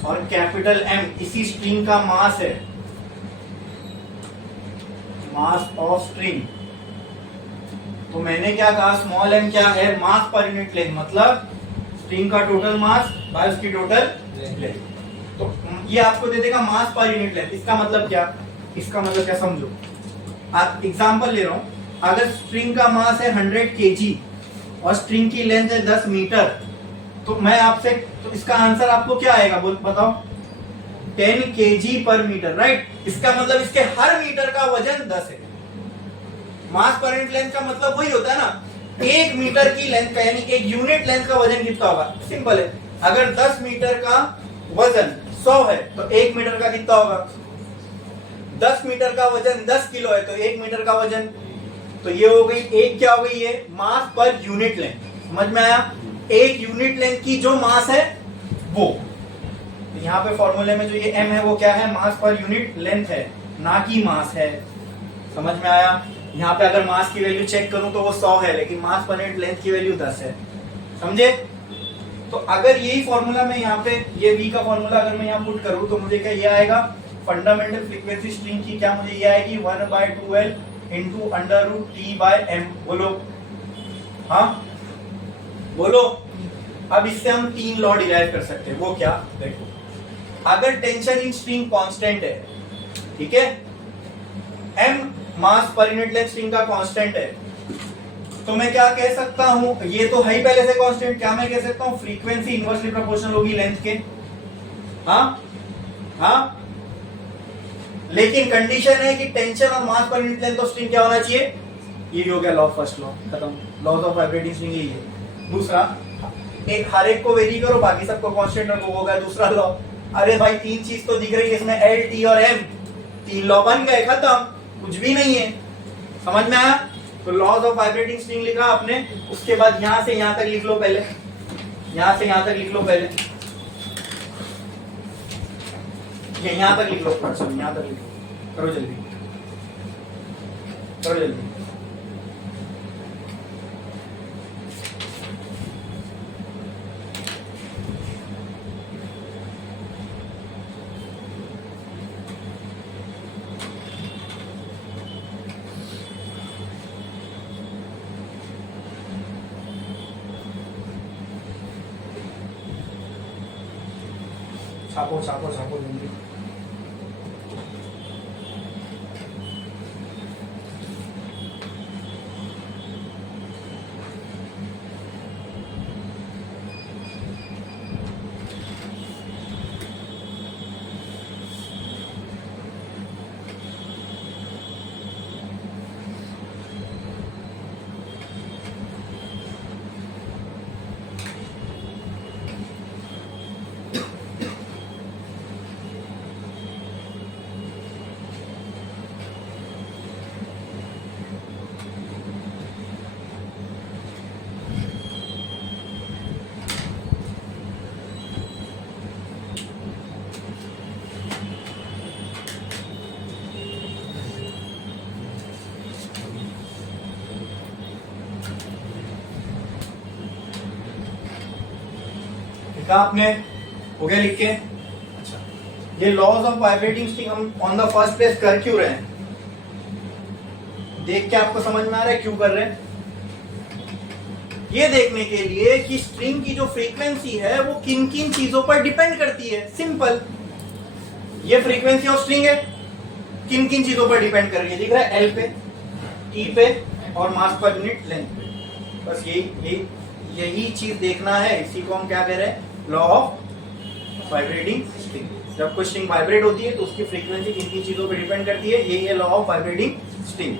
और कैपिटल M इसी स्ट्रिंग का मास है, मास ऑफ स्ट्रिंग, तो मैंने क्या कहा, स्मॉल m क्या है, मास पर यूनिट लेंथ, मतलब स्ट्रिंग का टोटल मास बाय उसकी टोटल लेंथ। तो ये आपको दे देगा मास पर यूनिट लेंथ। इसका मतलब क्या, इसका मतलब क्या समझो, आप एग्जांपल ले रहा हूं, अगर स्ट्रिंग का मास है 100 kg और स्ट्रिंग की लेंथ है 10 मीटर, तो मैं आपसे, तो इसका आंसर आपको क्या आएगा, बोल बताओ, 10 kg पर मीटर, राइट। इसका मतलब इसके हर मीटर का वजन 10 है। मास पर यूनिट लेंथ का मतलब वही होता है ना, एक मीटर की लेंथ का यानी एक यूनिट लेंथ का वजन कितना होगा, सिंपल है। अगर 10 मीटर का वजन 100 है तो 1 मीटर का कितना होगा, 10 मीटर का वजन 10 किलो है तो 1 मीटर का वजन, तो ये हो गई एक, क्या हो गई ये, मास पर यूनिट लेंथ। समझ में आया, एक यूनिट लेंथ की जो मास है वो, यहाँ पे फॉर्मूले में जो ये m है वो क्या है, मास पर यूनिट लेंथ है, ना कि मास है। समझ में आया। यहाँ पे अगर मास की वैल्यू चेक करूं तो वो 100 है, लेकिन मास पर यूनिट लेंथ की वैल्यू 10 है। समझे। तो अगर यही फॉर्मूला में यहाँ पे ये v का फॉर्मूला अगर मैं यहाँ पुट करूं तो मुझे क्या ये आएगा, फंडामेंटल फ्रीक्वेंसी स्ट्रिंग की क्या मुझे ये आएगी 1/2L into under root T by M. बोलो हाँ बोलो। अब इससे हम 3 लॉ डिराइव कर सकते हैं। वो क्या, देखो, अगर टेंशन इन स्ट्रिंग कांस्टेंट है, ठीक है, m मास पर यूनिट लेंथ स्ट्रिंग का कांस्टेंट है, तो मैं क्या कह सकता हूं, ये तो है ही पहले से कांस्टेंट, क्या मैं कह सकता हूं, फ्रीक्वेंसी इनवर्सली प्रोपोर्शनल होगी लेंथ के। हाँ हाँ, लेकिन कंडीशन है कि टेंशन और मास per unit length of string क्या होना चाहिए, ये हो गया लॉ, फर्स्ट लॉ खत्म, लॉज ऑफ वाइब्रेटिंग स्ट्रिंग यही है। दूसरा, एक हर एक को वेरी करो, बाकी सबको कांस्टेंट रखो, हो गया दूसरा लॉ। अरे भाई 3 चीज तो दिख रही है इसमें, एल टी और एम, 3 लॉ बन गए, खत्म, कुछ भी नहीं है। समझ में आया। तो लॉज ऑफ वाइब्रेटिंग स्ट्रिंग लिखा आपने, उसके बाद यहां से यहां तक लिख लो पहले, यहां से यहां तक लिख लो पहले, ये यहां तक लिख लो, यहां तक लिख लो, करो जल्दी, करो जल्दी। छापो छापो छापो जल्दी। लिखा आपने, हो गया लिख के। अच्छा, ये लॉज ऑफ वाइब्रेटिंग स्ट्रिंग हम ऑन द फर्स्ट प्लेस कर क्यों रहे हैं, देख के आपको समझ में आ रहा है क्यों कर रहे हैं। ये देखने के लिए कि स्ट्रिंग की जो फ्रीक्वेंसी है वो किन किन चीजों पर डिपेंड करती है। सिंपल, ये फ्रीक्वेंसी ऑफ स्ट्रिंग है, किन किन चीजों पर डिपेंड कर रही है, दिख रहा है, एल पे, टी पे और मास पर यूनिट लेंथ पे। बस यही चीज देखना है। इसी को हम क्या कह रहे हैं, लॉ ऑफ वाइब्रेटिंग स्ट्रिंग। जब कोई स्ट्रिंग वाइब्रेट होती है तो उसकी फ्रीक्वेंसी किन किन चीजों पर डिपेंड करती है, यही है लॉ ऑफ वाइब्रेटिंग स्ट्रिंग।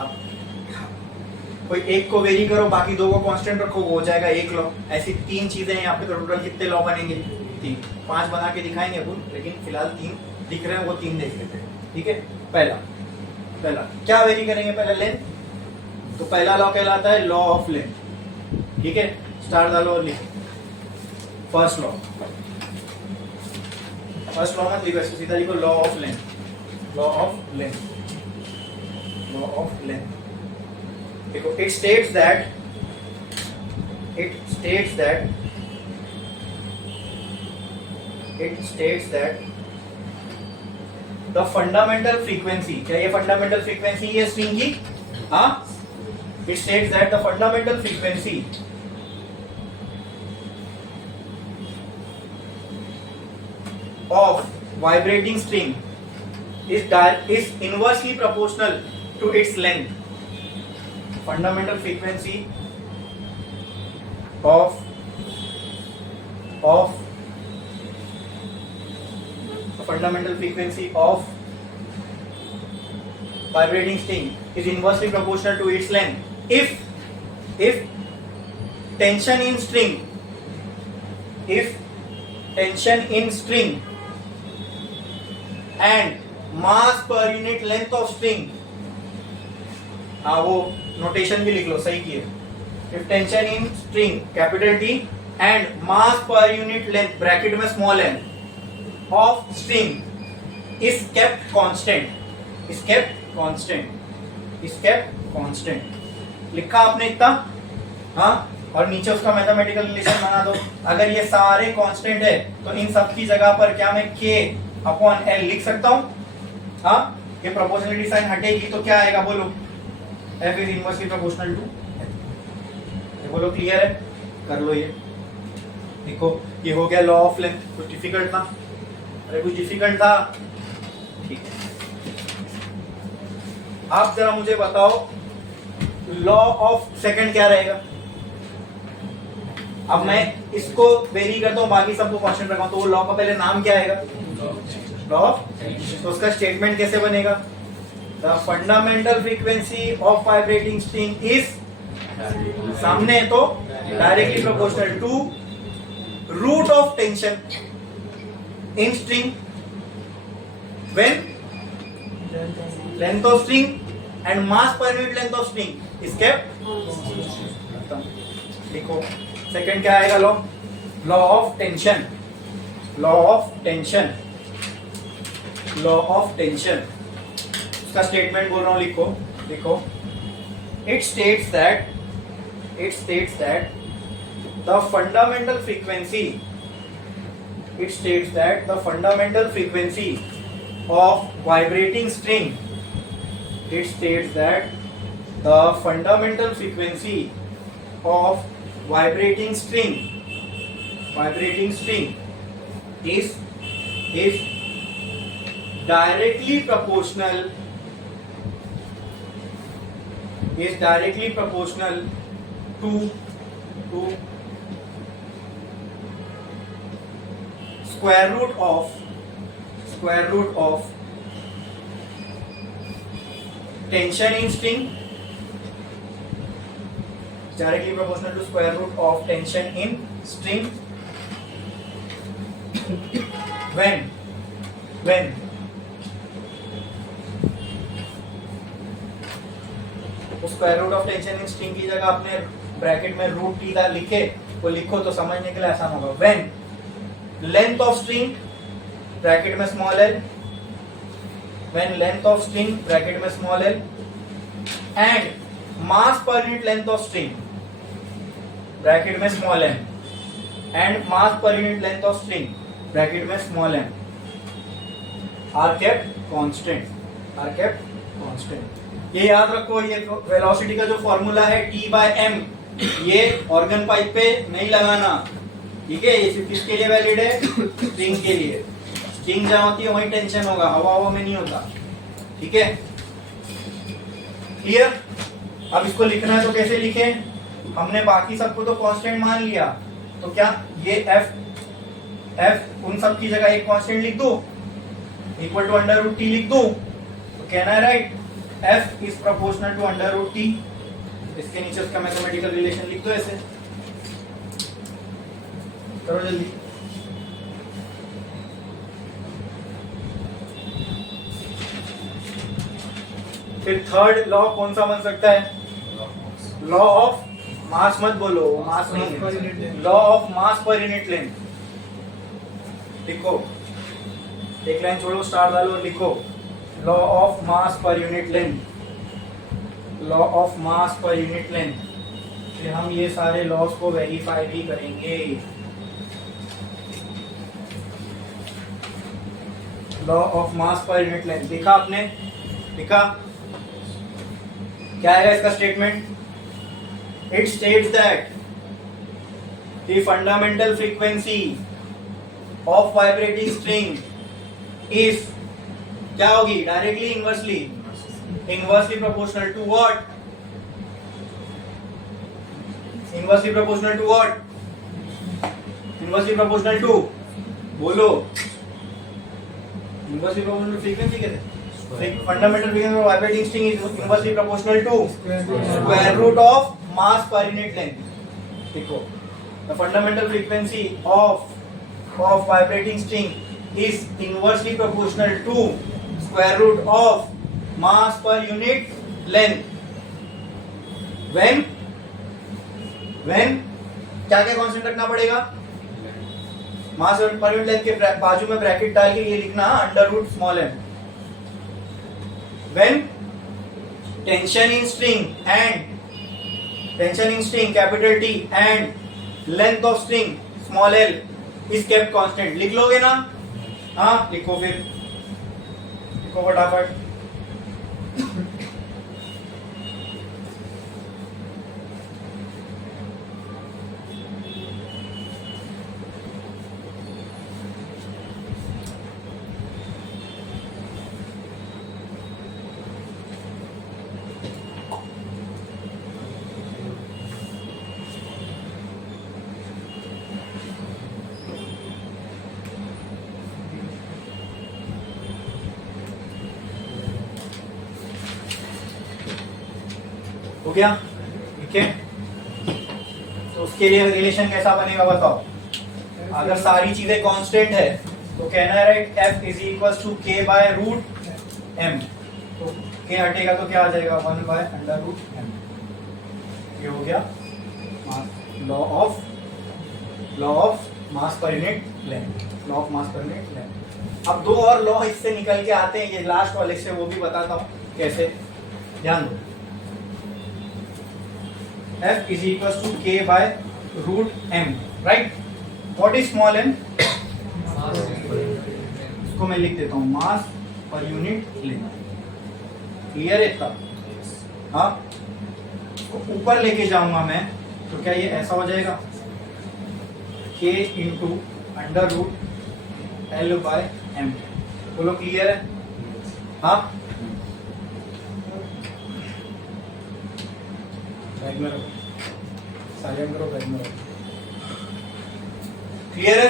अब कोई एक को वेरी करो, बाकी 2 को कांस्टेंट रखो, वो हो जाएगा 1 लॉ। ऐसी 3 चीजें यहाँ पे, टोटल कितने लॉ बनेंगे, 3, 5 बना के दिखाएंगे अपन, लेकिन फिलहाल 3 दिख रहे हैं, वो 3 देख लेते हैं। ठीक है, पहला क्या वेरी करेंगे, पहला लेंथ। तो पहला लॉ कहलाता है लॉ ऑफ लेंथ। ठीक है, स्टार्ट द लॉ, लिख फर्स्ट लॉ। फर्स्ट लॉ मत लिखो, इसको सीधा लिखो, law of length, law of length, law of length. देखो, it states that the fundamental frequency, क्या ये fundamental frequency है स्ट्रिंग की, हाँ, it states that the fundamental frequency of vibrating string is inversely proportional to its length. Fundamental frequency of fundamental frequency of vibrating string is inversely proportional to its length if tension in string and mass per unit length of string, हाँ वो notation भी लिख लो, सही किए. If tension in string capital T and mass per unit length bracket में small n of string is kept constant. लिखा आपने इतना, हाँ, और नीचे उसका मैथमेटिकल रिलेशन बना दो. अगर ये सारे कांस्टेंट है तो इन सब की जगह पर क्या मैं k अपॉन l लिख सकता हूं? हाँ, ये प्रोपोर्शनलिटी साइन हटेगी तो क्या आएगा बोलो? f is inversely proportional to. ये बोलो क्लियर है? कर लो ये. देखो ये हो गया लॉ ऑफ लेंथ. कुछ डिफिकल्ट था? अरे कुछ डिफिकल्ट था? ठीक है. आप जरा मुझे बताओ लॉ ऑफ सेकंड क्या रहेगा? अब मैं इसको वेरी करता हूँ, बाकी सबको कांस्टेंट रखा हूं, तो वो लॉ का पहले नाम क्या आएगा? Law of. तो उसका स्टेटमेंट कैसे बनेगा? The fundamental frequency of vibrating string is, सामने तो directly proportional to root of tension in string when length of string and mass per unit length of string is kept. लिखो second क्या आएगा? Law of tension. उसका statement बोल रहा हूं, लिखो. It states that the fundamental frequency of vibrating string, it states that the fundamental frequency of vibrating string is directly proportional to square root of tension in string, directly proportional to square root of tension in string when square root of tension in string की जगह आपने bracket में root T डाल लिखे, वो लिखो तो समझने के लिए आसान होगा. When length of string bracket में small L, when length of string bracket में small L and mass per unit length of string bracket में small N and mass per unit length of string bracket में small N are kept constant. ये याद रखो, ये velocity का जो formula है T/m, ये ऑर्गन पाइप पे नहीं लगाना, ठीक है? ये सिर्फ किसके लिए वैलिड है? स्ट्रिंग के लिए. स्ट्रिंग जहां होती है वहीं टेंशन होगा, हवा में नहीं होता, ठीक है? क्लियर? अब इसको लिखना है तो कैसे लिखे? हमने बाकी सबको तो कांस्टेंट मान लिया, तो क्या ये f उन सब की जगह एक कांस्टेंट लिख दो, equal to under root T लिख दो, तो कहना है right f is proportional to under root T. इसके नीचे उसका मैथमेटिकल रिलेशन लिख दो ऐसे. करो जल्दी. फिर थर्ड लॉ कौन सा बन सकता है? लॉ ऑफ मास मत बोलो, मास नहीं, law of mass per unit length. लिखो, एक लाइन छोड़ो, स्टार डालो, लिखो law of mass per unit length. Law of mass per unit length. फिर हम ये सारे लॉस को वेरीफाई भी करेंगे. Law of mass per unit length लिखा आपने? लिखा? क्या है इसका statement? It states that the fundamental frequency of vibrating string is, क्या होगी? Directly inversely proportional to what? Inversely proportional to what? Inversely proportional to, बोलो. इनवर्सली प्रोपोर्शनल फ्रीक्वेंसी के fundamental frequency of vibrating string is inversely proportional to square root of mass per unit length. देखो the fundamental frequency of vibrating string is inversely proportional to square root of mass per unit length. When क्या क्या constant रखना पड़ेगा? मास per unit length के बाजू में bracket डाल के ये लिखना under root small m। When tension in string capital T and length of string small l is kept constant. लिख लोगे ना? हाँ लिखो, फिर लिखो फटाफट। हो गया? ठीक है, तो उसके लिए रिलेशन कैसा बनेगा बताओ। अगर सारी चीजें कांस्टेंट है तो कहना है right F is equal to K by root M। तो K हटेगा तो क्या आ जाएगा? 1 बाय अंडर रूट M। ये हो गया law of mass per unit length. Law of mass per unit length. अब दो और लॉ इससे निकल के आते हैं, ये लास्ट वाले से, वो भी बताता हूं कैसे। ध्यान दो, F is equals to K by root M, right? What is small m? इसको मैं लिख देता हूँ मास पर यूनिट लेंथ। क्लियर है इतना? हाँ, ऊपर लेके जाऊंगा मैं तो क्या ये ऐसा हो जाएगा? K into under root L by M। बोलो क्लियर है? हाँ, साइलेंट करो, बैग में रखो। क्लियर है?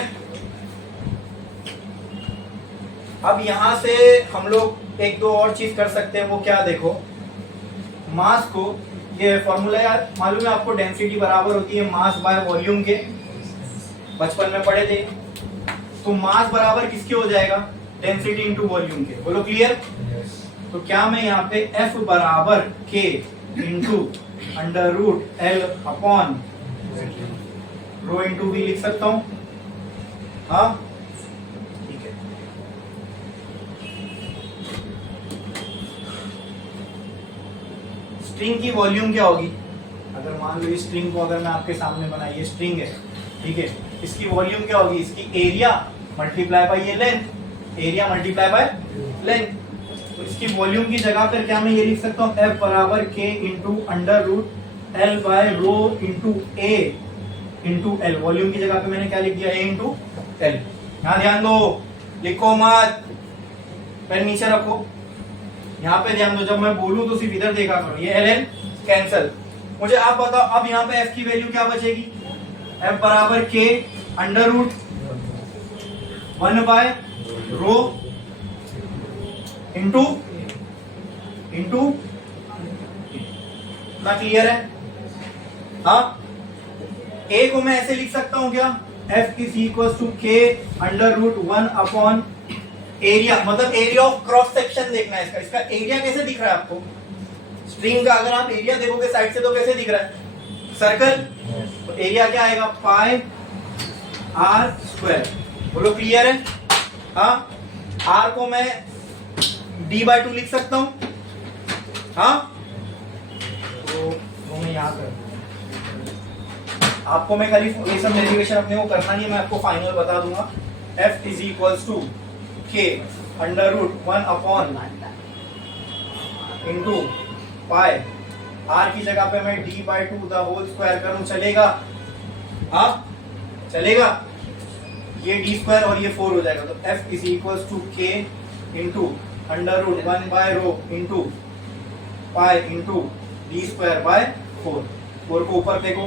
अब यहां से हम लोग एक दो और चीज कर सकते हैं। वो क्या? देखो, मास को, ये फॉर्मूला यार मालूम है आपको, डेंसिटी बराबर होती है मास बाय वॉल्यूम के, बचपन में पढ़े थे। तो मास बराबर किसके हो जाएगा? डेंसिटी इंटू वॉल्यूम के। बोलो क्लियर? तो क्या मैं यहाँ पे F बराबर K into under root L upon rho into V लिख सकता हूं? हाँ ठीक है। स्ट्रिंग की वॉल्यूम क्या होगी? अगर मान लो इस स्ट्रिंग को अगर मैं आपके सामने बनाई, ये स्ट्रिंग है, ठीक है, इसकी वॉल्यूम क्या होगी? इसकी एरिया मल्टीप्लाई बाय ये length, area multiply by length. तो इसकी वॉल्यूम की जगह पर क्या मैं ये लिख सकता हूँ? F बराबर K into under root L by rho into A into L। Volume की जगह पे मैंने क्या लिख दिया? A into L। यहाँ ध्यान दो, लिखो मत, पेन नीचे रखो। यहाँ पे ध्यान दो, जब मैं बोलूं तो सिर्फ इधर देखा करो। ये LN कैंसल। मुझे आप बताओ अब यहाँ पे F की वैल्यू क्या बचेगी? F बराबर K under root 1 by rho into ना। क्लियर है? हाँ, A को मैं ऐसे लिख सकता हूं क्या? F is equal to K under root 1 upon area, मतलब एरिया ऑफ क्रॉस सेक्शन देखना है इसका। इसका एरिया कैसे दिख रहा है आपको? स्ट्रिंग का अगर आप एरिया देखोगे साइड से तो कैसे दिख रहा है? सर्कल। तो एरिया क्या आएगा? पाई R स्क्वायर। बोलो क्लियर है? हाँ, R को मैं D/2 लिख सकता हूं। हाँ, तो मैं यहां कर, आपको मैं खाली ये सब डेरिवेशन अपने को करना नहीं है, मैं आपको फाइनल बता दूंगा। F is equals to K under root 1 upon into pi R की जगह पे मैं D/2 द होल स्क्वायर करूं, चलेगा? हाँ चलेगा। ये D स्क्वायर और ये 4 हो जाएगा। तो F is equals to K into under root 1 by rho into pi into D square by 4। 4 को ऊपर फेंको,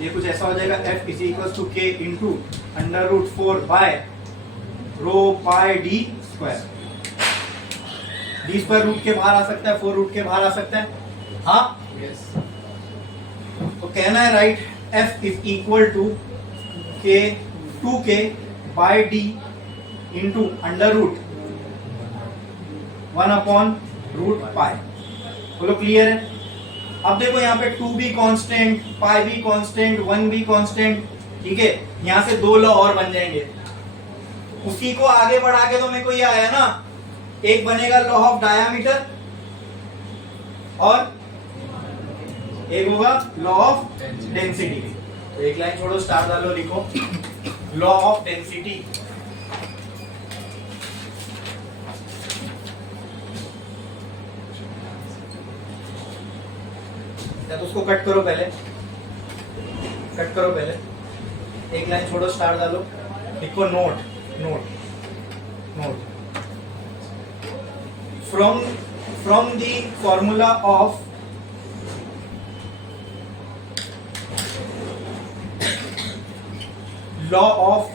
ये कुछ ऐसा हो जाएगा। F is equals to K into under root 4 by rho pi D square. D square root के बाहर आ सकता है, 4 रूट के बाहर आ सकता है, हाँ यस। तो कहना है right F is equal to K 2k by D into under root 1 upon root pi. बोलो क्लियर है? अब देखो यहाँ पे 2 भी कांस्टेंट, पाई भी कांस्टेंट, 1 भी कांस्टेंट, ठीक है। यहाँ से 2 लॉ और बन जाएंगे। उसी को आगे बढ़ा के तो मेरे को ये आया ना, एक बनेगा लॉ ऑफ डायामीटर और एक होगा लॉ ऑफ डेंसिटी। तो एक लाइन छोड़ो, स्टार डालो, लिखो लॉ ऑफ डेंसिटी। तो उसको कट करो पहले, कट करो पहले, एक लाइन छोड़ो, स्टार डालो, लिखो note note note from the formula of law of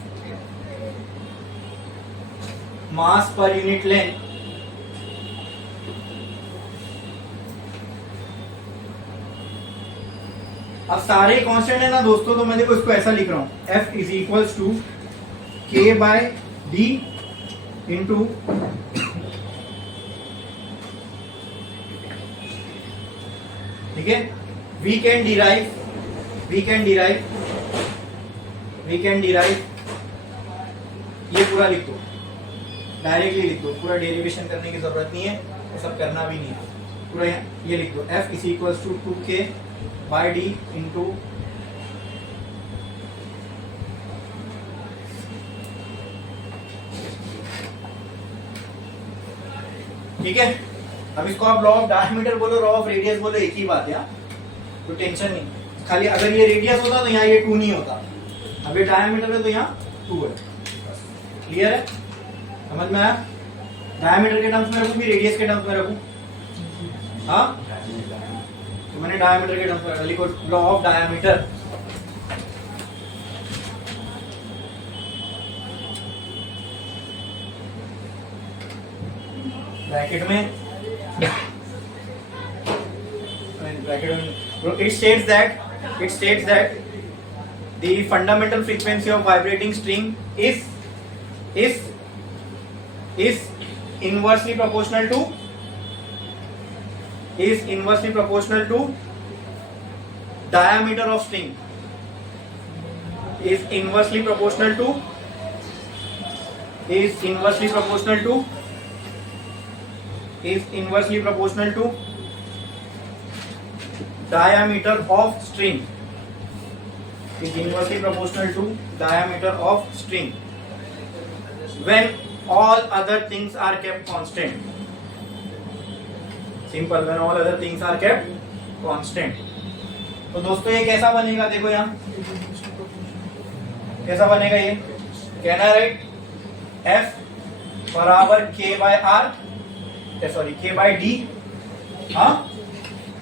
mass per unit length, अब सारे कांस्टेंट है ना दोस्तों, तो मैं देखो इसको ऐसा लिख रहा हूं, F इज इक्वल्स टू के बाय डी इंटू ठीक है। वी कैन डिराइव ये पूरा लिख दो, डायरेक्टली लिख दो, पूरा डेरिवेशन करने की जरूरत नहीं है, वो सब करना भी नहीं है, पूरा ये लिख दो F is equals to 2k by D into ठीक है। अब इसको आप लॉ ऑफ डायमीटर बोलो, लॉ ऑफ रेडियस बोलो, एक ही बात है, तो टेंशन नहीं। खाली अगर ये रेडियस होता तो यहाँ ये 2 नहीं होता, अब ये डायमीटर है तो यहाँ 2 है। क्लियर है? समझ में आया? डायमीटर के टर्म्स में रखूं कि रेडियस के टर्म्स में रखूं? हाँ, तो मैंने डायमीटर के टर्म्स में रखा, लिखो लॉ ऑफ डायमीटर। ब्रैकेट में it states that the fundamental frequency of vibrating string is inversely proportional to diameter of string, is inversely proportional to diameter of string, is inversely proportional to diameter of string when all other things are kept constant. Simple, when all other things are kept constant. तो दोस्तों ये कैसा बनेगा, देखो यहाँ कैसा बनेगा, ये कहना है राइट, F बराबर K by R, sorry K by D, हाँ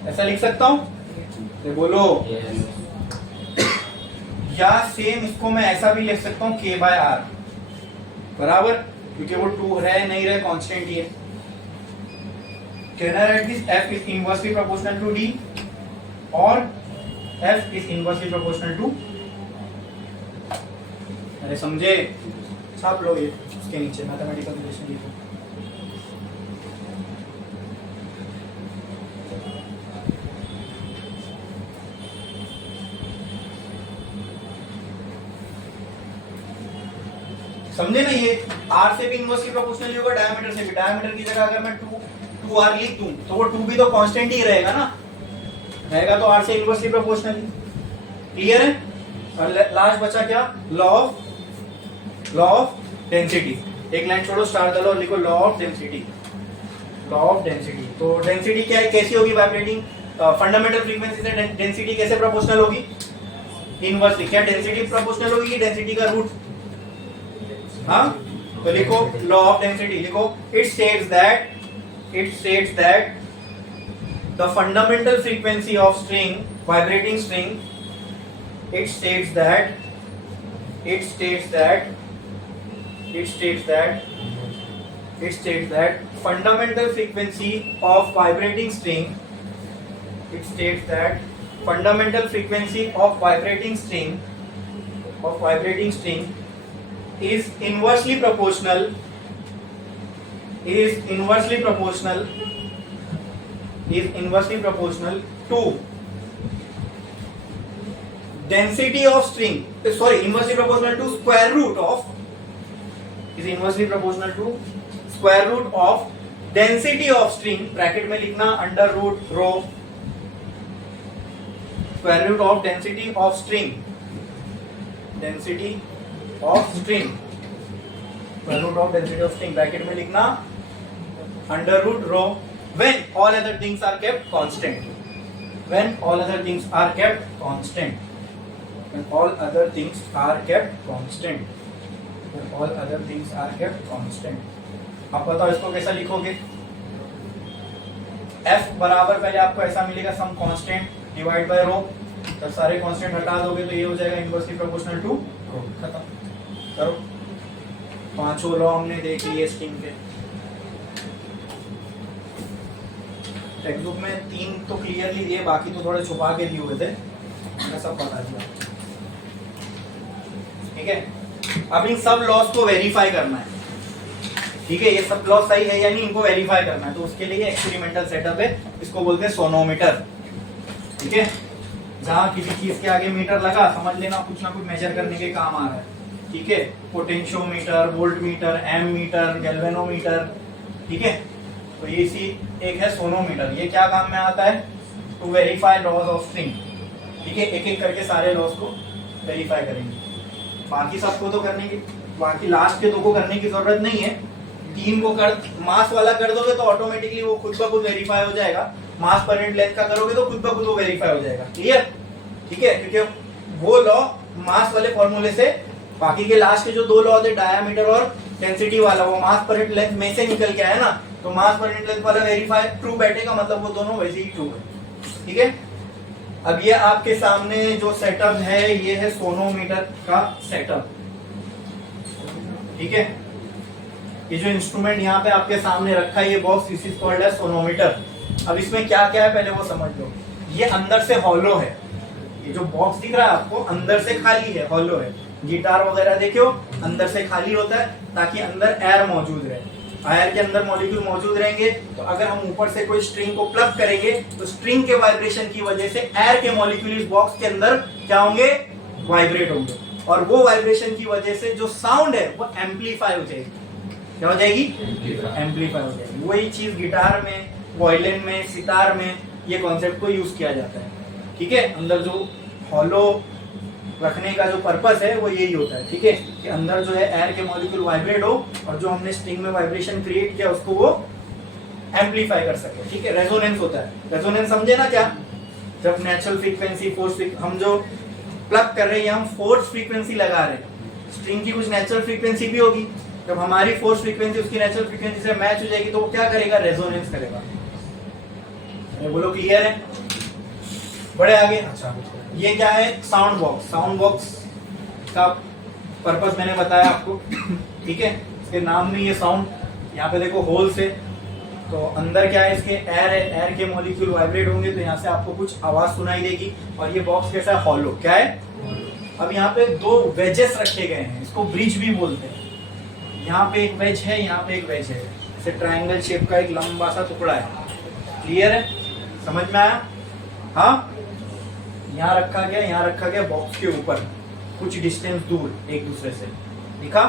ऐसा लिख सकता हूं, बोलो या सेम इसको मैं ऐसा भी लिख सकता हूं K बाय R बराबर, क्योंकि वो 2 रहे नहीं रहे कांस्टेंट ही है। कहना है this F is inversely proportional to D और F is inversely proportional to, अरे समझे, छाप लो ये उसके नीचे मैथमेटिकल रिलेशन लिखो। समझे ना, ये R से भी इनवर्सली प्रोपोर्शनल होगा, डायमीटर से भी। डायमीटर की जगह अगर मैं 2r लिख दूं तो वो 2 भी तो कांस्टेंट ही रहेगा ना, रहेगा तो R से इनवर्सली प्रोपोर्शनल। क्लियर है? और लास्ट बचा क्या, लॉ ऑफ डेंसिटी। एक लाइन छोड़ो, स्टार डालो और लिखो लॉ ऑफ डेंसिटी। तो डेंसिटी क्या है, कैसी होगी वाइब्रेटिंग, फंडामेंटल फ्रीक्वेंसी से डेंसिटी कैसे प्रोपोर्शनल होगी, इनवर्सली। क्या डेंसिटी प्रोपोर्शनल होगी डेंसिटी का रूट, हाँ, तो लिखो लॉ ऑफ डेंसिटी, लिखो it states that the fundamental frequency of string, vibrating string, it states that It states that fundamental frequency of vibrating string. It states that fundamental frequency of vibrating string is inversely proportional to density of string. Inversely proportional to square root of density of string, bracket में लिखना under root rho, square root of density of string, square root of density of string, bracket में लिखना under root rho, when all other things are kept constant. When all other things are kept constant. अब बताओ इसको कैसा लिखोगे? F बराबर पहले आपको ऐसा मिलेगा सम कांस्टेंट डिवाइड बाय रो, जब सारे कांस्टेंट हटा दोगे तो ये हो जाएगा इनवर्सली प्रोपोर्शनल टू रो। खत्म करो। पांचों लॉ हमने देख लिए स्ट्रिंग के। टेक्स्ट बुक में 3 तो क्लियरली दिए, बाकी तो थोड़े छुपा के दिए हुए थे, मैं सब बता दिया। ठीक है, अब इन सब लॉस को वेरीफाई करना है। ठीक है, ये सब लॉस सही है या नहीं, इनको वेरीफाई करना है, तो उसके लिए एक्सपेरिमेंटल सेटअप है, इसको बोलते हैं सोनोमीटर। ठीक है, जहां किसी चीज के आगे मीटर लगा, समझ लेना कुछ ना कुछ मेजर करने के काम आ रहा है। ठीक है, potentiometer, volt meter, ammeter, galvanometer. ठीक है, तो ये इसी एक है सोनोमीटर। ये क्या काम में आता है? To verify laws of string. ठीक है, एक एक करके सारे लॉस को वेरीफाई करेंगे। बाकी सबको तो करने की, बाकी लास्ट के 2 को करने की जरूरत नहीं है। 3 को कर, मास वाला कर दोगे तो ऑटोमेटिकली वो खुद ब खुद वेरीफाई हो जाएगा। मास पर यूनिट लेंथ का करोगे तो खुद ब खुद वो वेरीफाई हो जाएगा। क्लियर? ठीक है, क्योंकि वो लॉ मास वाले फॉर्मूले से, बाकी के लास्ट के जो 2 लॉ थे डायामीटर और डेंसिटी वाला, वो मास पर यूनिट लेंथ में से निकल के आया ना, तो मास पर यूनिट लेंथ वाला वेरीफाई ट्रू बैठेगा, मतलब वो दोनों वैसे ही ट्रू है। ठीक है, अब ये आपके सामने जो सेटअप है, ये है सोनोमीटर का सेटअप। ठीक है, ये जो इंस्ट्रूमेंट यहाँ पे आपके सामने रखा है, ये box, this is called as sonometer. अब इसमें क्या क्या है पहले वो समझ लो। ये अंदर से हॉलो है, ये जो बॉक्स दिख रहा है आपको अंदर से खाली है, हॉलो है। गिटार वगैरह देखियो अंदर से खाली होता है ताकि अंदर एयर मौजूद रहे। एयर के अंदर मॉलिक्यूल मौजूद रहेंगे, तो अगर हम ऊपर से कोई स्ट्रिंग को प्लग करेंगे तो स्ट्रिंग के वाइब्रेशन की वजह से एयर के मॉलिक्यूल इस बॉक्स के अंदर क्या होंगे? वाइब्रेट होंगे, और वो वाइब्रेशन की वजह से जो साउंड है वो एम्पलीफाई हो जाएगी। क्या हो जाएगी? एम्पलीफाई हो जाएगी। वही चीज गिटार में, वायलिन में, सितार में ये कॉन्सेप्ट को यूज किया जाता है। ठीक है, अंदर जो हॉलो रखने का जो पर्पस है वो यही होता है। ठीक है, कि अंदर जो है एयर के मॉलिक्यूल वाइब्रेट हो और जो हमने स्ट्रिंग में वाइब्रेशन क्रिएट किया उसको वो एम्पलीफाई कर सके। ठीक है, रेजोनेंस होता है। रेजोनेंस समझे ना क्या? जब नेचुरल फ्रीक्वेंसी, फोर्स, हम जो प्लग कर रहे हैं, हम फोर्स फ्रीक्वेंसी लगा रहे हैं। स्ट्रिंग की कुछ नेचुरल फ्रीक्वेंसी भी होगी, जब हमारी फोर्स फ्रीक्वेंसी उसकी नेचुरल फ्रीक्वेंसी से मैच हो जाएगी तो वो क्या करेगा? रेजोनेंस करेगा। बोलो क्लियर है? बड़े आगे। अच्छा, ये क्या है? Sound box. साउंड बॉक्स का पर्पस मैंने बताया आपको। ठीक है, इसके नाम में ये साउंड, यहाँ पे देखो होल्स है, तो अंदर क्या है? इसके एयर है, एयर के मॉलिक्यूल वाइब्रेट होंगे तो यहाँ से आपको कुछ आवाज सुनाई देगी। और ये बॉक्स कैसा है? हॉलो। क्या है? अब यहाँ पे 2 वेजेस रखे गए हैं, इसको ब्रिज भी बोलते हैं। यहाँ पे एक वेज है, यहाँ पे एक वेज है, इसे ट्रायंगल शेप का एक लंबा सा टुकड़ा है। क्लियर है? समझ में आया? हाँ, यहाँ रखा गया, यहाँ रखा गया बॉक्स के ऊपर कुछ डिस्टेंस दूर एक दूसरे से। दिखा?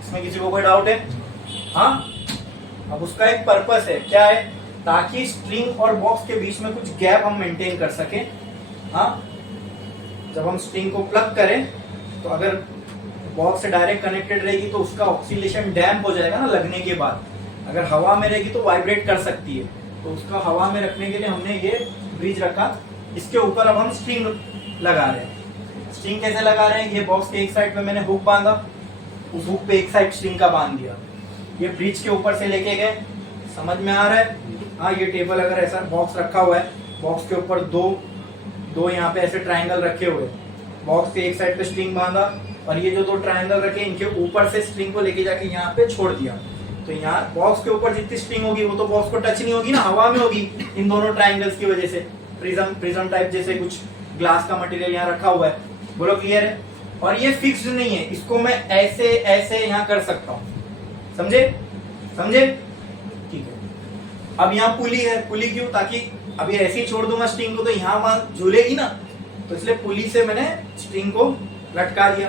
इसमें किसी को कोई डाउट है? हाँ, अब उसका एक पर्पस है। क्या है? ताकि स्ट्रिंग और बॉक्स के बीच में कुछ गैप हम मेंटेन कर सके। हाँ, जब हम स्ट्रिंग को प्लग करें तो अगर बॉक्स से डायरेक्ट कनेक्टेड रहेगी तो उसका ऑक्सीलेशन डैम्प हो जाएगा ना लगने के बाद। अगर हवा में रहेगी तो वाइब्रेट कर सकती है, तो उसका हवा में रखने के लिए हमने ये ब्रिज रखा। इसके ऊपर अब हम स्ट्रिंग लगा रहे हैं। स्ट्रिंग कैसे लगा रहे हैं? ये बॉक्स के एक साइड पे मैंने हुक बांधा, उस हुक पे एक साइड स्ट्रिंग का बांध दिया, ये ब्रिज के ऊपर से लेके गए। समझ में आ रहा है? हाँ, ये टेबल अगर ऐसा बॉक्स रखा हुआ है, बॉक्स के ऊपर दो यहाँ पे ऐसे ट्राइंगल रखे हुए, बॉक्स के एक साइड पे स्ट्रिंग बांधा, और ये जो दो ट्रायंगल रखे इनके ऊपर से स्ट्रिंग को लेके जाके यहाँ पे छोड़ दिया, तो यहाँ बॉक्स के ऊपर जितनी स्ट्रिंग होगी वो तो बॉक्स को टच नहीं होगी ना, हवा में होगी इन दोनों ट्रायंगल्स की वजह से। प्रिज्म टाइप जैसे कुछ ग्लास का मटेरियल यहाँ रखा हुआ है, बोलो क्लियर है। और ये फिक्स्ड नहीं है, इसको मैं ऐसे ऐसे यहाँ कर सकता हूँ, समझे समझे, ठीक है। अब यहाँ पुली है, पुली क्यों, ताकि अभी ऐसे ही छोड़ दूंगा स्ट्रिंग को तो यहाँ वहां झूलेगी ना, तो इसलिए पुली से मैंने स्ट्रिंग को लटका दिया,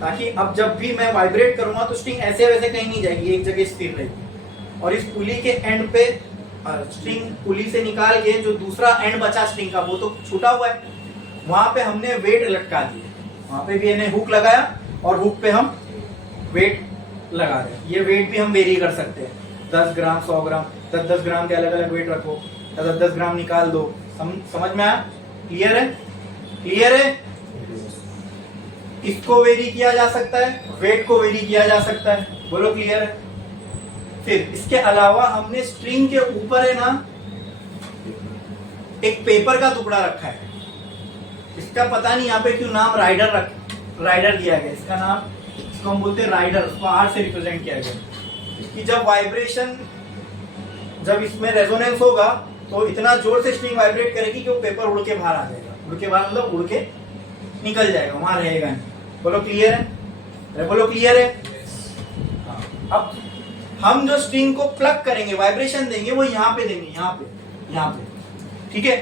ताकि अब जब भी मैं वाइब्रेट करूंगा तो स्ट्रिंग ऐसे वैसे कहीं नहीं जाएगी, एक जगह स्थिर रहेगी। और इस पुली के एंड पे स्ट्रिंग पुली से निकाल के जो दूसरा एंड बचा स्ट्रिंग का वो तो छूटा हुआ है, वहां पे हमने वेट लटका दिया, वहां पे भी इन्हें हुक लगाया और हुक पे हम वेट लगा रहे। ये वेट भी हम वेरी कर सकते हैं, 10 ग्राम 100 ग्राम 10-10 ग्राम के अलग अलग वेट रखो, 10-10 ग्राम निकाल दो। समझ में आया, क्लियर है, क्लियर है। इसको वेरी किया जा सकता है, वेट को वेरी किया जा सकता है, बोलो क्लियर है। फिर इसके अलावा हमने स्ट्रिंग के ऊपर है ना एक पेपर का टुकड़ा रखा है, इसका पता नहीं यहाँ पे क्यों नाम राइडर दिया गया, इसका नाम, इसको हम बोलते हैं राइडर, उसको आर से रिप्रेजेंट किया गया कि जब वाइब्रेशन, जब इसमें रेजोनेंस होगा तो इतना जोर से स्ट्रिंग वाइब्रेट करेगी कि वो पेपर उड़ के बाहर आ जाएगा, उड़ के बाहर मतलब उड़ के निकल जाएगा, वहां रहेगा नहीं। बोलो क्लियर है, अरे बोलो क्लियर है। अब हम जो स्ट्रिंग को प्लग करेंगे, वाइब्रेशन देंगे, वो यहाँ पे देंगे, यहाँ पे, ठीक है।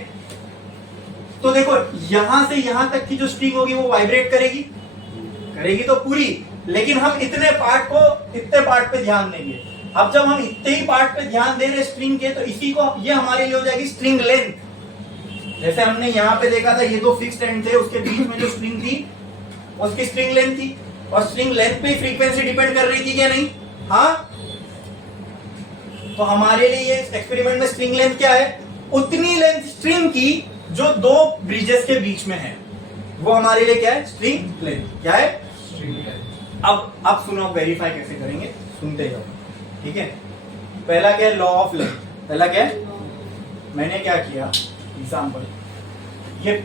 तो देखो यहां से यहां तक की जो स्ट्रिंग होगी वो वाइब्रेट करेगी तो पूरी, लेकिन हम इतने पार्ट पे ध्यान देंगे। अब जब हम इतने ही पार्ट पे ध्यान दे रहे स्ट्रिंग के, तो इसी को ये हमारे लिए हो जाएगी स्ट्रिंग लेंथ। जैसे हमने यहाँ पे देखा था, ये दो फिक्स्ड एंड थे, उसके बीच में जो स्ट्रिंग थी उसकी स्ट्रिंग लेंथ थी, और स्ट्रिंग लेंथ पे फ्रीक्वेंसी डिपेंड कर रही थी क्या नहीं, हाँ। तो हमारे लिए ये एक्सपेरिमेंट में स्ट्रिंग लेंथ क्या है, उतनी लेंथ स्ट्रिंग की जो दो ब्रिजेस के बीच में है, वो हमारे लिए क्या है, स्ट्रिंग लेंथ। क्या है, स्ट्रिंग लेंथ। अब सुनो, वेरीफाई कैसे करेंगे, सुनते जाओ, ठीक है। पहला क्या है, लॉ ऑफ लेंथ। पहला क्या है, मैंने क्या किया, एग्जांपल, ये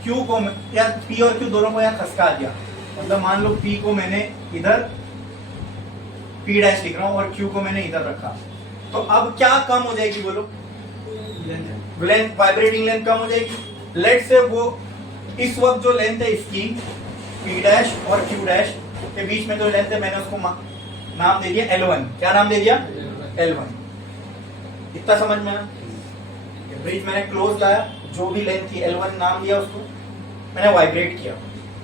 Q को या P और Q दोनों को यहाँ खसका दिया, मतलब मान लो P को मैंने इधर P डैश लिख रहा हूं और Q को मैंने इधर रखा, तो अब क्या कम हो जाएगी, बोलो, लेंथ, वाइब्रेटिंग लेंथ कम हो जाएगी। लेट से वो इस वक्त जो लेंथ है इसकी P डैश और Q डैश के बीच में जो लेंथ है, मैंने उसको नाम दे दिया L1। क्या नाम दे दिया, L1। इतना समझ में आया। ब्रिज मैंने क्लोज लाया, जो भी लेंथ थी L1 नाम दिया उसको, मैंने वाइब्रेट किया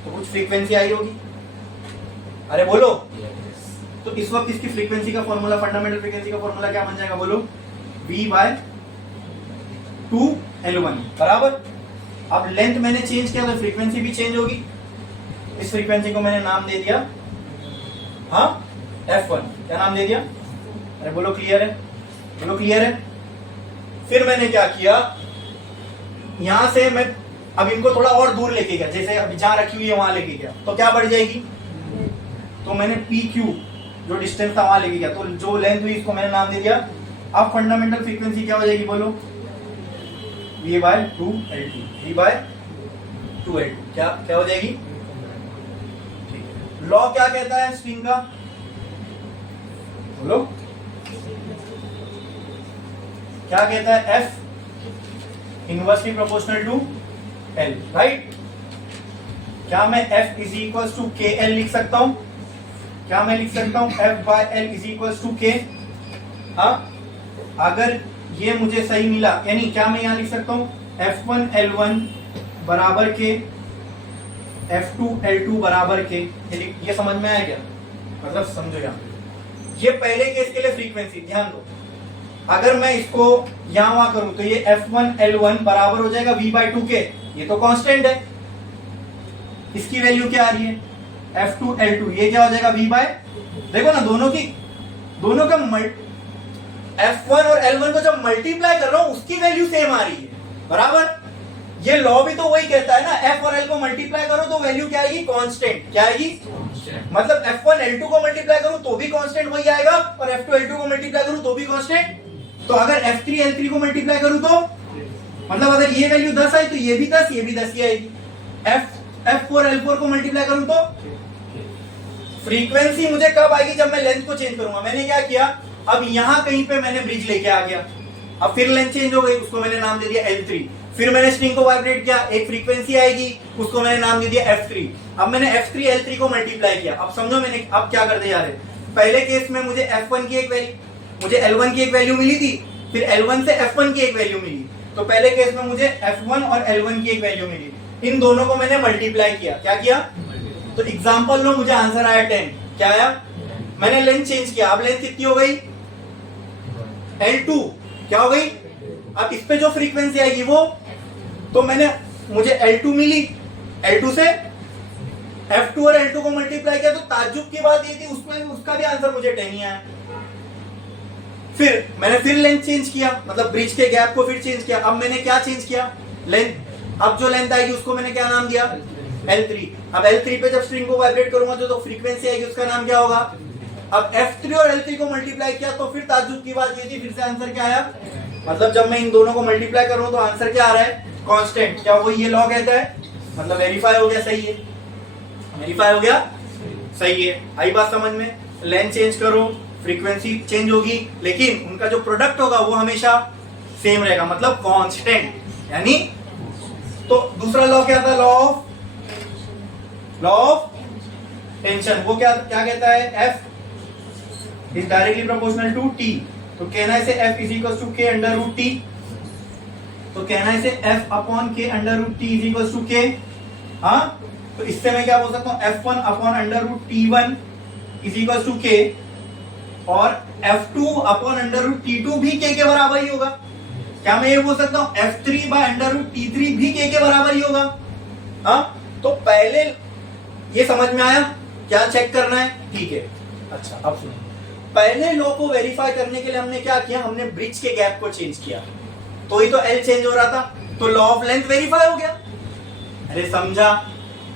तो कुछ फ्रीक्वेंसी आई होगी, अरे बोलो। तो इस वक्त इसकी फ्रीक्वेंसी का फॉर्मूला, फंडामेंटल फ्रीक्वेंसी का फॉर्मूला क्या बन जाएगा, बोलो, V/2L1 बराबर। अब लेंथ मैंने चेंज किया तो फ्रीक्वेंसी भी चेंज होगी, इस फ्रीक्वेंसी को मैंने नाम दे दिया, हाँ, F1। क्या नाम दे दिया, अरे बोलो क्लियर है, बोलो क्लियर है। फिर मैंने क्या किया, यहां से मैं अब इनको थोड़ा और दूर लेके गया, जैसे अभी जहां रखी हुई है वहां लेके गया, तो क्या बढ़ जाएगी, तो मैंने PQ जो डिस्टेंस था वहां लेके गया, तो जो लेंथ हुई इसको मैंने नाम दे दिया। अब फंडामेंटल फ्रीक्वेंसी क्या हो जाएगी, बोलो, V/2L2, V/2L2 क्या हो जाएगी। लॉ क्या कहता है स्ट्रिंग का, बोलो, क्या कहता है, F inversely proportional to L, right. क्या मैं F is equal to KL लिख सकता हूं, क्या मैं लिख सकता हूं F/L is equal to K। हाँ, अगर ये मुझे सही मिला, यानी क्या मैं यहां लिख सकता हूं F1L1 बराबर K, F2L2 बराबर K। ये समझ में आया क्या, मतलब समझो, ये पहले केस के लिए फ्रीक्वेंसी, ध्यान दो। अगर मैं इसको यहां वहां करूं तो ये F1L1 बराबर हो जाएगा V/2K, ये तो कांस्टेंट है, इसकी वैल्यू क्या आ रही है F2L2, ये क्या हो जाएगा देखो ना, दोनों का F1 और L1 को जब मल्टीप्लाई कर रहा हूं उसकी वैल्यू सेम आ रही है, बराबर। ये लॉ भी तो वही कहता है ना, F और L को मल्टीप्लाई करो तो वैल्यू क्या आएगी, कांस्टेंट। क्या आएगी, मतलब F1L2 को मल्टीप्लाई करूं तो भी कांस्टेंट वही आएगा, और F2L2 को मल्टीप्लाई करूं तो भी कांस्टेंट। तो अगर F3L3 को मल्टीप्लाई करूं तो मतलब अगर ये वैल्यू 10 आई तो ये भी 10, ये भी 10 ही आएगी। F4L4 को मल्टीप्लाई करूं तो फ्रीक्वेंसी मुझे कब आएगी, जब मैं लेंथ को चेंज करूंगा। मैंने क्या किया, अब यहां कहीं पे मैंने ब्रिज लेके आ गया, अब फिर लेंथ चेंज हो गई, उसको मैंने नाम दे दिया L3। फिर मैंने स्ट्रिंग को वाइब्रेट किया, एक फ्रीक्वेंसी आएगी, उसको मैंने नाम दे दिया F3। अब मैंने F3 L3 को मल्टीप्लाई किया। अब समझो मैंने अब क्या करते जा रहे, पहले केस में मुझे F1 की एक वैल्यू, मुझे L1 की एक वैल्यू मिली थी, फिर L1 से F1 की एक वैल्यू मिली, तो पहले केस में मुझे F1 और L1 की एक वैल्यू मिली, इन दोनों को मैंने मल्टीप्लाई किया। क्या किया, तो एग्जांपल लो, मुझे आंसर आया 10। क्या आया, मैंने लेंथ चेंज किया, अब लेंथ कितनी हो गई, L2 क्या हो गई। अब इस पे जो फ्रीक्वेंसी आएगी वो, तो मुझे L2 मिली, L2 से F2 और L2 को मल्टीप्लाई किया, तो ताज्जुब की बात ये थी उसमें उसका भी आंसर मुझे 10 ही आया। फिर मैंने फिर लेंथ चेंज किया, मतलब ब्रिज के गैप को फिर चेंज किया। अब मैंने क्या चेंज किया, लेंथ। अब जो लेंथ आएगी उसको मैंने क्या नाम दिया, L3। अब L3 पे जब स्ट्रिंग को वाइब्रेट करूंगा तो फ्रीक्वेंसी आएगी, उसका नाम क्या होगा। अब F3 और L3 को मल्टीप्लाई किया, तो फिर ताज्जुब की बात ये थी, फिर से आंसर क्या आया, मतलब जब मैं इन दोनों को मल्टीप्लाई करूं तो आंसर क्या आ रहा है, कांस्टेंट। क्या वो ये लॉ कहता है, मतलब वेरीफाई हो गया, सही है, वेरीफाई हो गया, सही है। आई बात समझ में, लेंथ चेंज करो, फ्रीक्वेंसी चेंज होगी, लेकिन उनका जो प्रोडक्ट होगा वो हमेशा सेम रहेगा, मतलब कांस्टेंट। यानी तो दूसरा लॉ क्या था, लॉ ऑफ टेंशन, वो क्या कहता है, F is directly proportional to T। तो कहना है से F is equal to K under root T, तो कहना है से F upon K under root T is equal to K। हाँ, तो इससे मैं क्या बोल सकता हूँ, F1 upon under root T1 is equal to K, और F2 upon under root T2 भी K के बराबर ही होगा। क्या मैं ये बोल सकता हूँ F3 by under root T3 भी K के बराबर ही होगा। हाँ, तो पहले ये समझ में आया, क्या चेक करना है, ठीक है। अच्छा, अब सुनो, पहले लॉ को वेरीफाई करने के लिए हमने क्या किया, हमने ब्रिज के गैप को चेंज किया, तो ही तो L चेंज हो रहा था, तो लॉ ऑफ लेंथ वेरीफाई हो गया। अरे समझा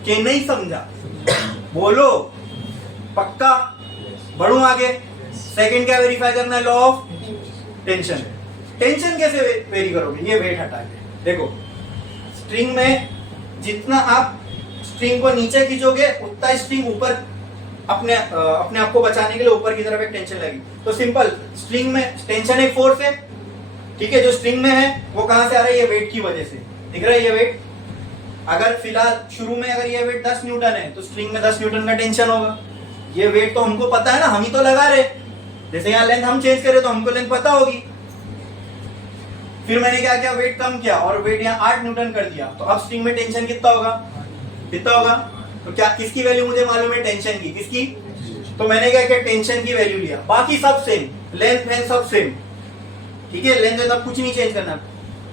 कि नहीं समझा, बोलो पक्का, बढ़ू आगे। सेकंड क्या वेरीफाई करना है, लॉ ऑफ टेंशन। टेंशन कैसे वेरी करोगे, ये वेट हटा के देखो, स्ट्रिंग में जितना आप स्ट्रिंग को नीचे खींचोगे उतना स्ट्रिंग ऊपर अपने आप को बचाने के लिए ऊपर की तरफ एक टेंशन लगेगी। तो सिंपल, स्ट्रिंग में टेंशन एक फोर्स है, ठीक है, जो स्ट्रिंग में है वो कहां से आ रहा है, ये वेट की वजह से। दिख रहा है ये वेट, अगर फिलहाल शुरू में अगर ये वेट 10 न्यूटन है तो स्ट्रिंग में 10 न्यूटन का टेंशन होगा। ये वेट तो हमको पता है ना, हम ही तो लगा रहे, जैसे यहाँ लेंथ हम चेंज करें तो हमको लेंथ पता होगी। फिर मैंने क्या किया, वेट कम किया और वेट यहाँ 8 न्यूटन कर दिया, तो अब स्ट्रिंग में टेंशन कितना होगा, कितना होगा। तो क्या किसकी वैल्यू मुझे मालूम है, टेंशन की, किसकी, तो मैंने क्या किया, टेंशन की वैल्यू लिया, बाकी सब सेम, लेंथ सब सेम, ठीक है। लेंथ तब कुछ नहीं चेंज करना,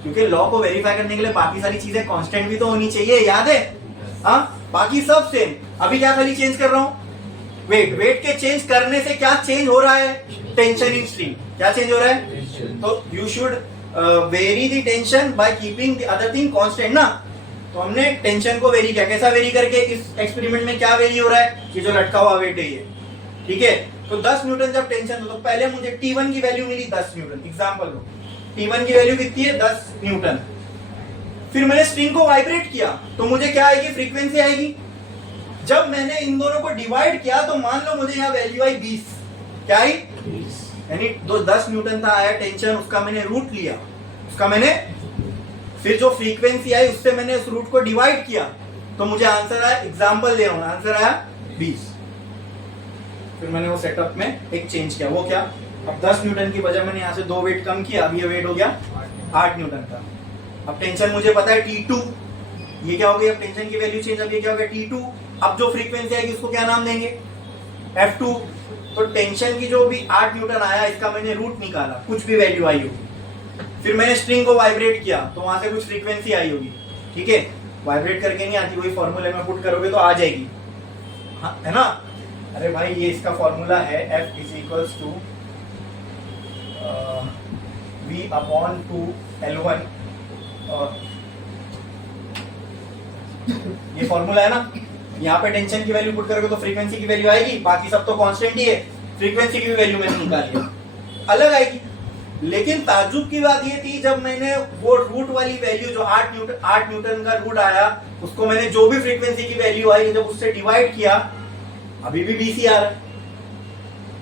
क्योंकि लॉ को वेरीफाई करने के लिए बाकी सारी चीजें कांस्टेंट भी तो होनी चाहिए, याद है। हाँ, बाकी सब सेम। अभी क्या खाली चेंज कर रहा हूं, वेट के चेंज करने से क्या चेंज हो रहा है, टेंशन इन स्ट्रिंग। क्या चेंज हो रहा है, तो you should very the tension by keeping the other thing constant ना। तो हमने टेंशन को वेरी किया, कैसा वेरी करके, इस एक्सपेरिमेंट में क्या वेरी हो रहा है, कि जो लटका हुआ वेट है ये, ठीक है। तो 10 न्यूटन जब टेंशन हो, तो पहले मुझे T1 की वैल्यू मिली 10 न्यूटन, एग्जांपल लो, T1 की वैल्यू कितनी है, 10 न्यूटन। फिर मैंने स्ट्रिंग को वाइब्रेट किया, तो मुझे क्या आएगी, फ्रीक्वेंसी आएगी। जब मैंने इन दोनों को डिवाइड किया तो मान लो मुझे यहाँ वैल्यू आई 20, क्या आई 20, यानी 10 न्यूटन था आया टेंशन, उसका मैंने रूट लिया, उसका मैंने फिर जो फ्रीक्वेंसी आई उससे मैंने उस रूट को डिवाइड किया, तो मुझे आंसर आया, एग्जांपल दे रहा हूं, आंसर आया 20। फिर मैंने वो सेटअप में एक चेंज किया, वो क्या, अब 10 न्यूटन की बजाय मैंने यहाँ से 2 वेट कम किया, अब ये वेट हो गया 8 न्यूटन का। अब टेंशन मुझे पता है T2, ये क्या हो गया, अब टेंशन की वैल्यू चेंज, अब ये क्या हो गया T2। अब जो फ्रीक्वेंसी आएगी उसको क्या नाम देंगे, F2। तो टेंशन की जो भी 8 न्यूटन आया, इसका मैंने रूट निकाला, कुछ भी वैल्यू आई होगी। फिर मैंने स्ट्रिंग को वाइब्रेट किया, तो वहां से कुछ फ्रीक्वेंसी आई होगी, ठीक है। वाइब्रेट करके नहीं आती, वही फॉर्मूले में पुट करोगे तो आ जाएगी, हाँ, है ना। अरे भाई ये इसका फॉर्मूला है, F is equals to V upon 2L1, और ये फॉर्मूला है ना। यहाँ पे टेंशन की वैल्यू पुट करोगे तो फ्रीक्वेंसी की वैल्यू आएगी, बाकी सब तो कांस्टेंट ही है, फ्रीक्वेंसी की भी वैल्यू मैंने निकाली है, अलग आएगी। लेकिन ताज्जुब की बात ये थी, जब मैंने वो रूट वाली वैल्यू जो 8 न्यूटन का रूट आया, उसको मैंने जो भी फ्रीक्वेंसी की वैल्यू आई जब उससे डिवाइड किया, अभी भी BC आ रहा है।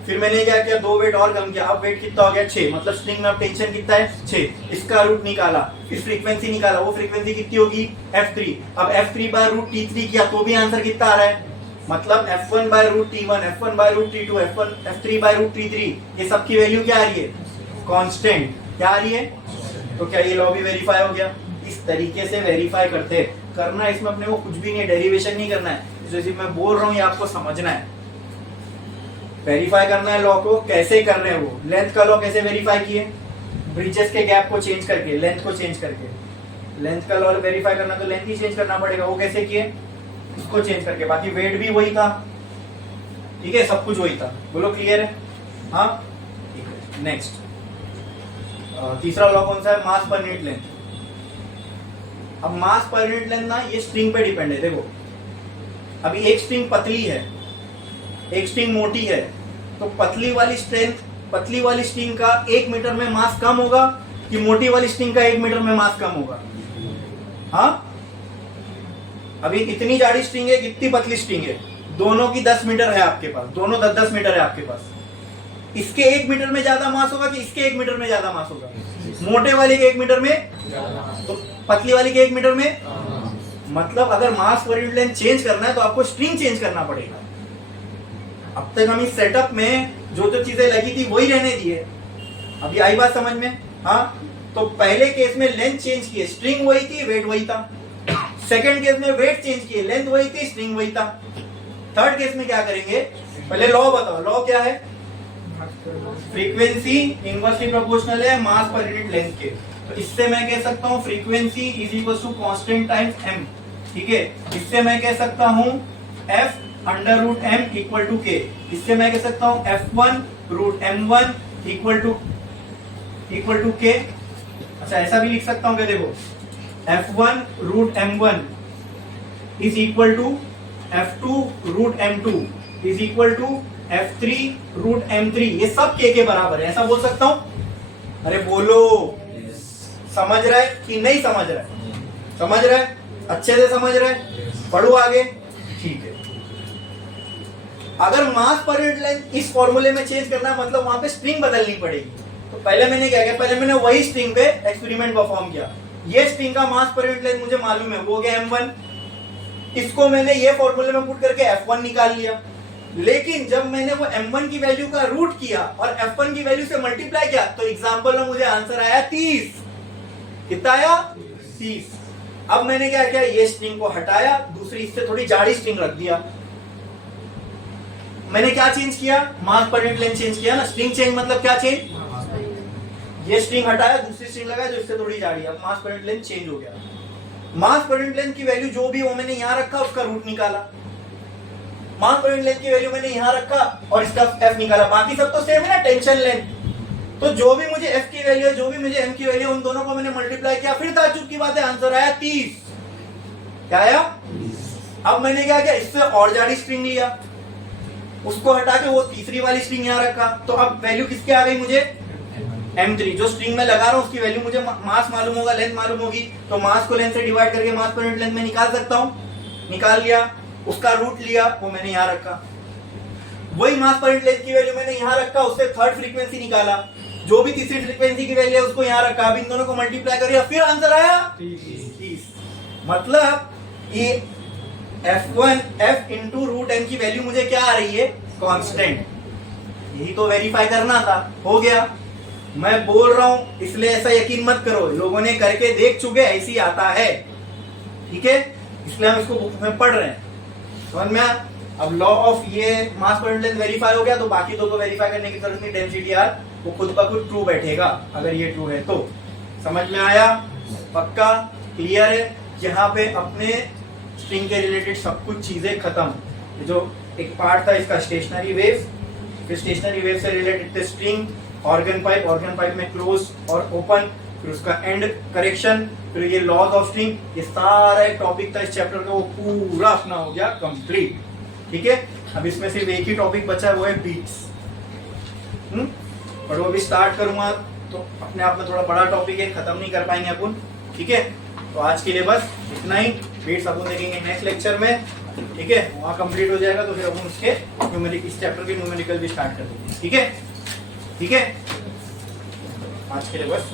फिर मैंने क्या किया, 2 वेट और कम किया, अब वेट कितना हो गया 6, मतलब स्ट्रिंग में अब टेंशन कितना है 6। इसका रूट निकाला, फिर फ्रीक्वेंसी निकाला, वो फ्रीक्वेंसी कितनी होगी F3। अब F3 बाय रूट T3 किया तो भी आंसर कितना आ रहा है, मतलब F1 by root T1, F1 by root T2, F3 by root T3, ये सब की वैल्यू क्या आ रही है, कांस्टेंट। क्या आ रही है, तो क्या ये लॉ भी वेरीफाई हो गया। इस तरीके से वेरीफाई करते करना, इसमें अपने को कुछ भी नहीं, डेरिवेशन नहीं करना है। जैसे मैं बोल रहा हूँ ये आपको समझना है, वेरीफाई करना है लॉ को। कैसे कर रहे हैं वो, लेंथ का लॉ कैसे वेरीफाई किए, ब्रिजेस के गैप को चेंज करके, लेंथ को चेंज करके। लेंथ का लॉ वेरीफाई करना तो लेंथ ही चेंज करना पड़ेगा, वो कैसे किए, उसको चेंज करके। बाकी वेट भी वही था, ठीक है, सब कुछ वही था। बोलो क्लियर है, हाँ ठीक है। नेक्स्ट तीसरा लॉ कौन सा है, मास पर यूनिट लेंथ। अब मास पर यूनिट लेंथ ना ये स्ट्रिंग पे डिपेंड है। देखो अभी एक स्ट्रिंग पतली है, एक स्ट्रिंग मोटी है, तो पतली वाली स्ट्रिंग का 1 मीटर में मास कम होगा कि मोटी वाली स्ट्रिंग का 1 मीटर में मास कम होगा। हाँ अभी इतनी जाड़ी स्ट्रिंग है, कितनी पतली स्ट्रिंग है, दोनों की 10 मीटर है आपके पास, दोनों 10-10 मीटर है आपके पास। इसके 1 मीटर में ज्यादा मास होगा कि इसके 1 मीटर में ज्यादा मास होगा, मोटे वाले के 1 मीटर में, तो पतली वाली के 1 मीटर में। मतलब अगर मास पर यूनिट लेंथ चेंज करना है तो आपको स्ट्रिंग चेंज करना पड़ेगा। अब तक हम इस सेटअप में जो जो चीजें लगी थी वही रहने दी है। अभी आई बात समझ में, हाँ। तो पहले केस में लेंथ चेंज की, स्ट्रिंग वही थी, वेट वही था। सेकंड केस में वेट चेंज किए, लेंथ वही थी, स्ट्रिंग वही था। थर्ड केस में क्या करेंगे, पहले लॉ बताओ, लॉ क्या है, फ्रीक्वेंसी इनवर्सली प्रोपोर्शनल है मास पर यूनिट लेंथ के। तो इससे मैं कह सकता हूं frequency is equal to constant times m, ठीक है। इससे मैं कह सकता हूं f under root m equal to k। इससे मैं कह सकता हूं f1 root m1 equal to k। अच्छा ऐसा भी लिख सकता हूं क्या, देखो f1 root m1 is equal to f2 root m2 is equal to f3 root m3, ये सब k के बराबर है, ऐसा बोल सकता हूं। अरे बोलो, समझ रहा है कि नहीं समझ रहा है, समझ रहा है, अच्छे से समझ रहा है, पढ़ो आगे, ठीक है। अगर मास पर यूनिट लेंथ इस फॉर्मूले में चेंज करना मतलब वहां पे स्ट्रिंग बदलनी पड़ेगी। तो पहले मैंने क्या किया, पहले मैंने वही स्ट्रिंग पे एक्सपेरिमेंट परफॉर्म किया। ये स्ट्रिंग का मास पर यूनिट लेंथ मुझे मालूम है, वो हो गया m1। इसको मैंने ये फॉर्मूले में पुट करके f1 निकाल लिया। लेकिन जब मैंने वो m1 की वैल्यू का रूट किया और f1 की वैल्यू से मल्टीप्लाई किया तो एग्जांपल में मुझे आंसर आया 30। कितना आया, 30। अब मैंने क्या किया, ये स्ट्रिंग को हटाया, दूसरी इससे थोड़ी जाड़ी स्ट्रिंग रख दिया। मैंने क्या चेंज किया, मास पर यूनिट लेंथ चेंज किया ना। स्ट्रिंग चेंज मतलब क्या चेंज, ये स्ट्रिंग हटाया, दूसरी स्ट्रिंग लगाया जो इससे थोड़ी जाड़ी, अब मास पर यूनिट लेंथ चेंज हो गया। मास पर यूनिट लेंथ की वैल्यू जो भी वो मैंने यहां रखा, उसका रूट निकाला। मास पर यूनिट लेंथ की वैल्यू मैंने यहां रखा और इसका f निकाला। बाकी सब तो सेम है ना, टेंशन लेंथ। तो जो भी मुझे f की वैल्यू है, जो भी मुझे m की वैल्यू, उन दोनों को मैंने मल्टीप्लाई किया, फिर ताज्जुब की बात है आंसर आया 30। क्या आया, अब मैंने क्या किया, इससे और जाड़ी स्ट्रिंग लिया, उसको हटा के वो तीसरी वाली स्ट्रिंग यहां रखा। तो अब वैल्यू किसकी आ गई, मुझे m3। जो स्ट्रिंग में लगा रहा हूं उसकी वैल्यू मुझे मास मालूम होगा, लेंथ मालूम होगी, तो मास को लेंथ से डिवाइड करके मास पर यूनिट लेंथ में निकाल सकता हूं। निकाल लिया, उसका रूट लिया, वो मैंने यहां रखा। वही मास पर यूनिट लेंथ की वैल्यू मैंने यहां रखा, उससे थर्ड फ्रीक्वेंसी निकाला, जो भी तीसरी फ्रीक्वेंसी की वैल्यू है उसको यहां रखा। अब इन दोनों को मल्टीप्लाई करिए, फिर आंसर आया 30। मतलब ये f1 f into root m की वैल्यू मुझे क्या आ रही है, कांस्टेंट। यही तो वेरीफाई करना था, हो गया। मैं बोल रहा हूं इसलिए ऐसा यकीन मत करो, लोगों ने करके देख चुके, ऐसे ही आता है, ठीक है। इसलिए हम इसको बुक में पढ़ रहे हैं, समझ में। अब लॉ ऑफ ये मास पर यूनिट लेंथ वेरीफाई हो गया, तो बाकी दो को वेरीफाई करने की जरूरत नहीं। डेंसिटी आर वो खुद ब खुद ट्रू बैठेगा अगर ये ट्रू है तो। समझ में आया, पक्का क्लियर है। यहाँ पे अपने स्ट्रिंग के रिलेटेड सब कुछ चीजें खत्म। जो एक पार्ट था इसका स्टेशनरी वेव, फिर स्टेशनरी वेव से रिलेटेड थे स्ट्रिंग, ऑर्गन पाइप में क्लोज और ओपन, फिर उसका एंड करेक्शन, फिर ये लॉज ऑफ स्ट्रिंग, ये सारा टॉपिक था इस चैप्टर का, वो पूरा अपना हो गया कंप्लीट, ठीक है। अब इसमें सिर्फ एक ही टॉपिक बचा है, वो है बीट्स। और वो भी स्टार्ट करूंगा तो अपने आप में थोड़ा बड़ा टॉपिक है, खत्म नहीं कर पाएंगे अपन, ठीक है। तो आज के लिए बस इतना ही, बीट्स अपन देखेंगे नेक्स्ट लेक्चर में। ठीक है, वहाँ कंप्लीट हो जाएगा तो फिर अपन उसके न्यूमेरिक इस चैप्टर के न्यूमेरिकल भी स्टार्ट कर देंगे। ठीक है, ठीक है, आज के लिए बस।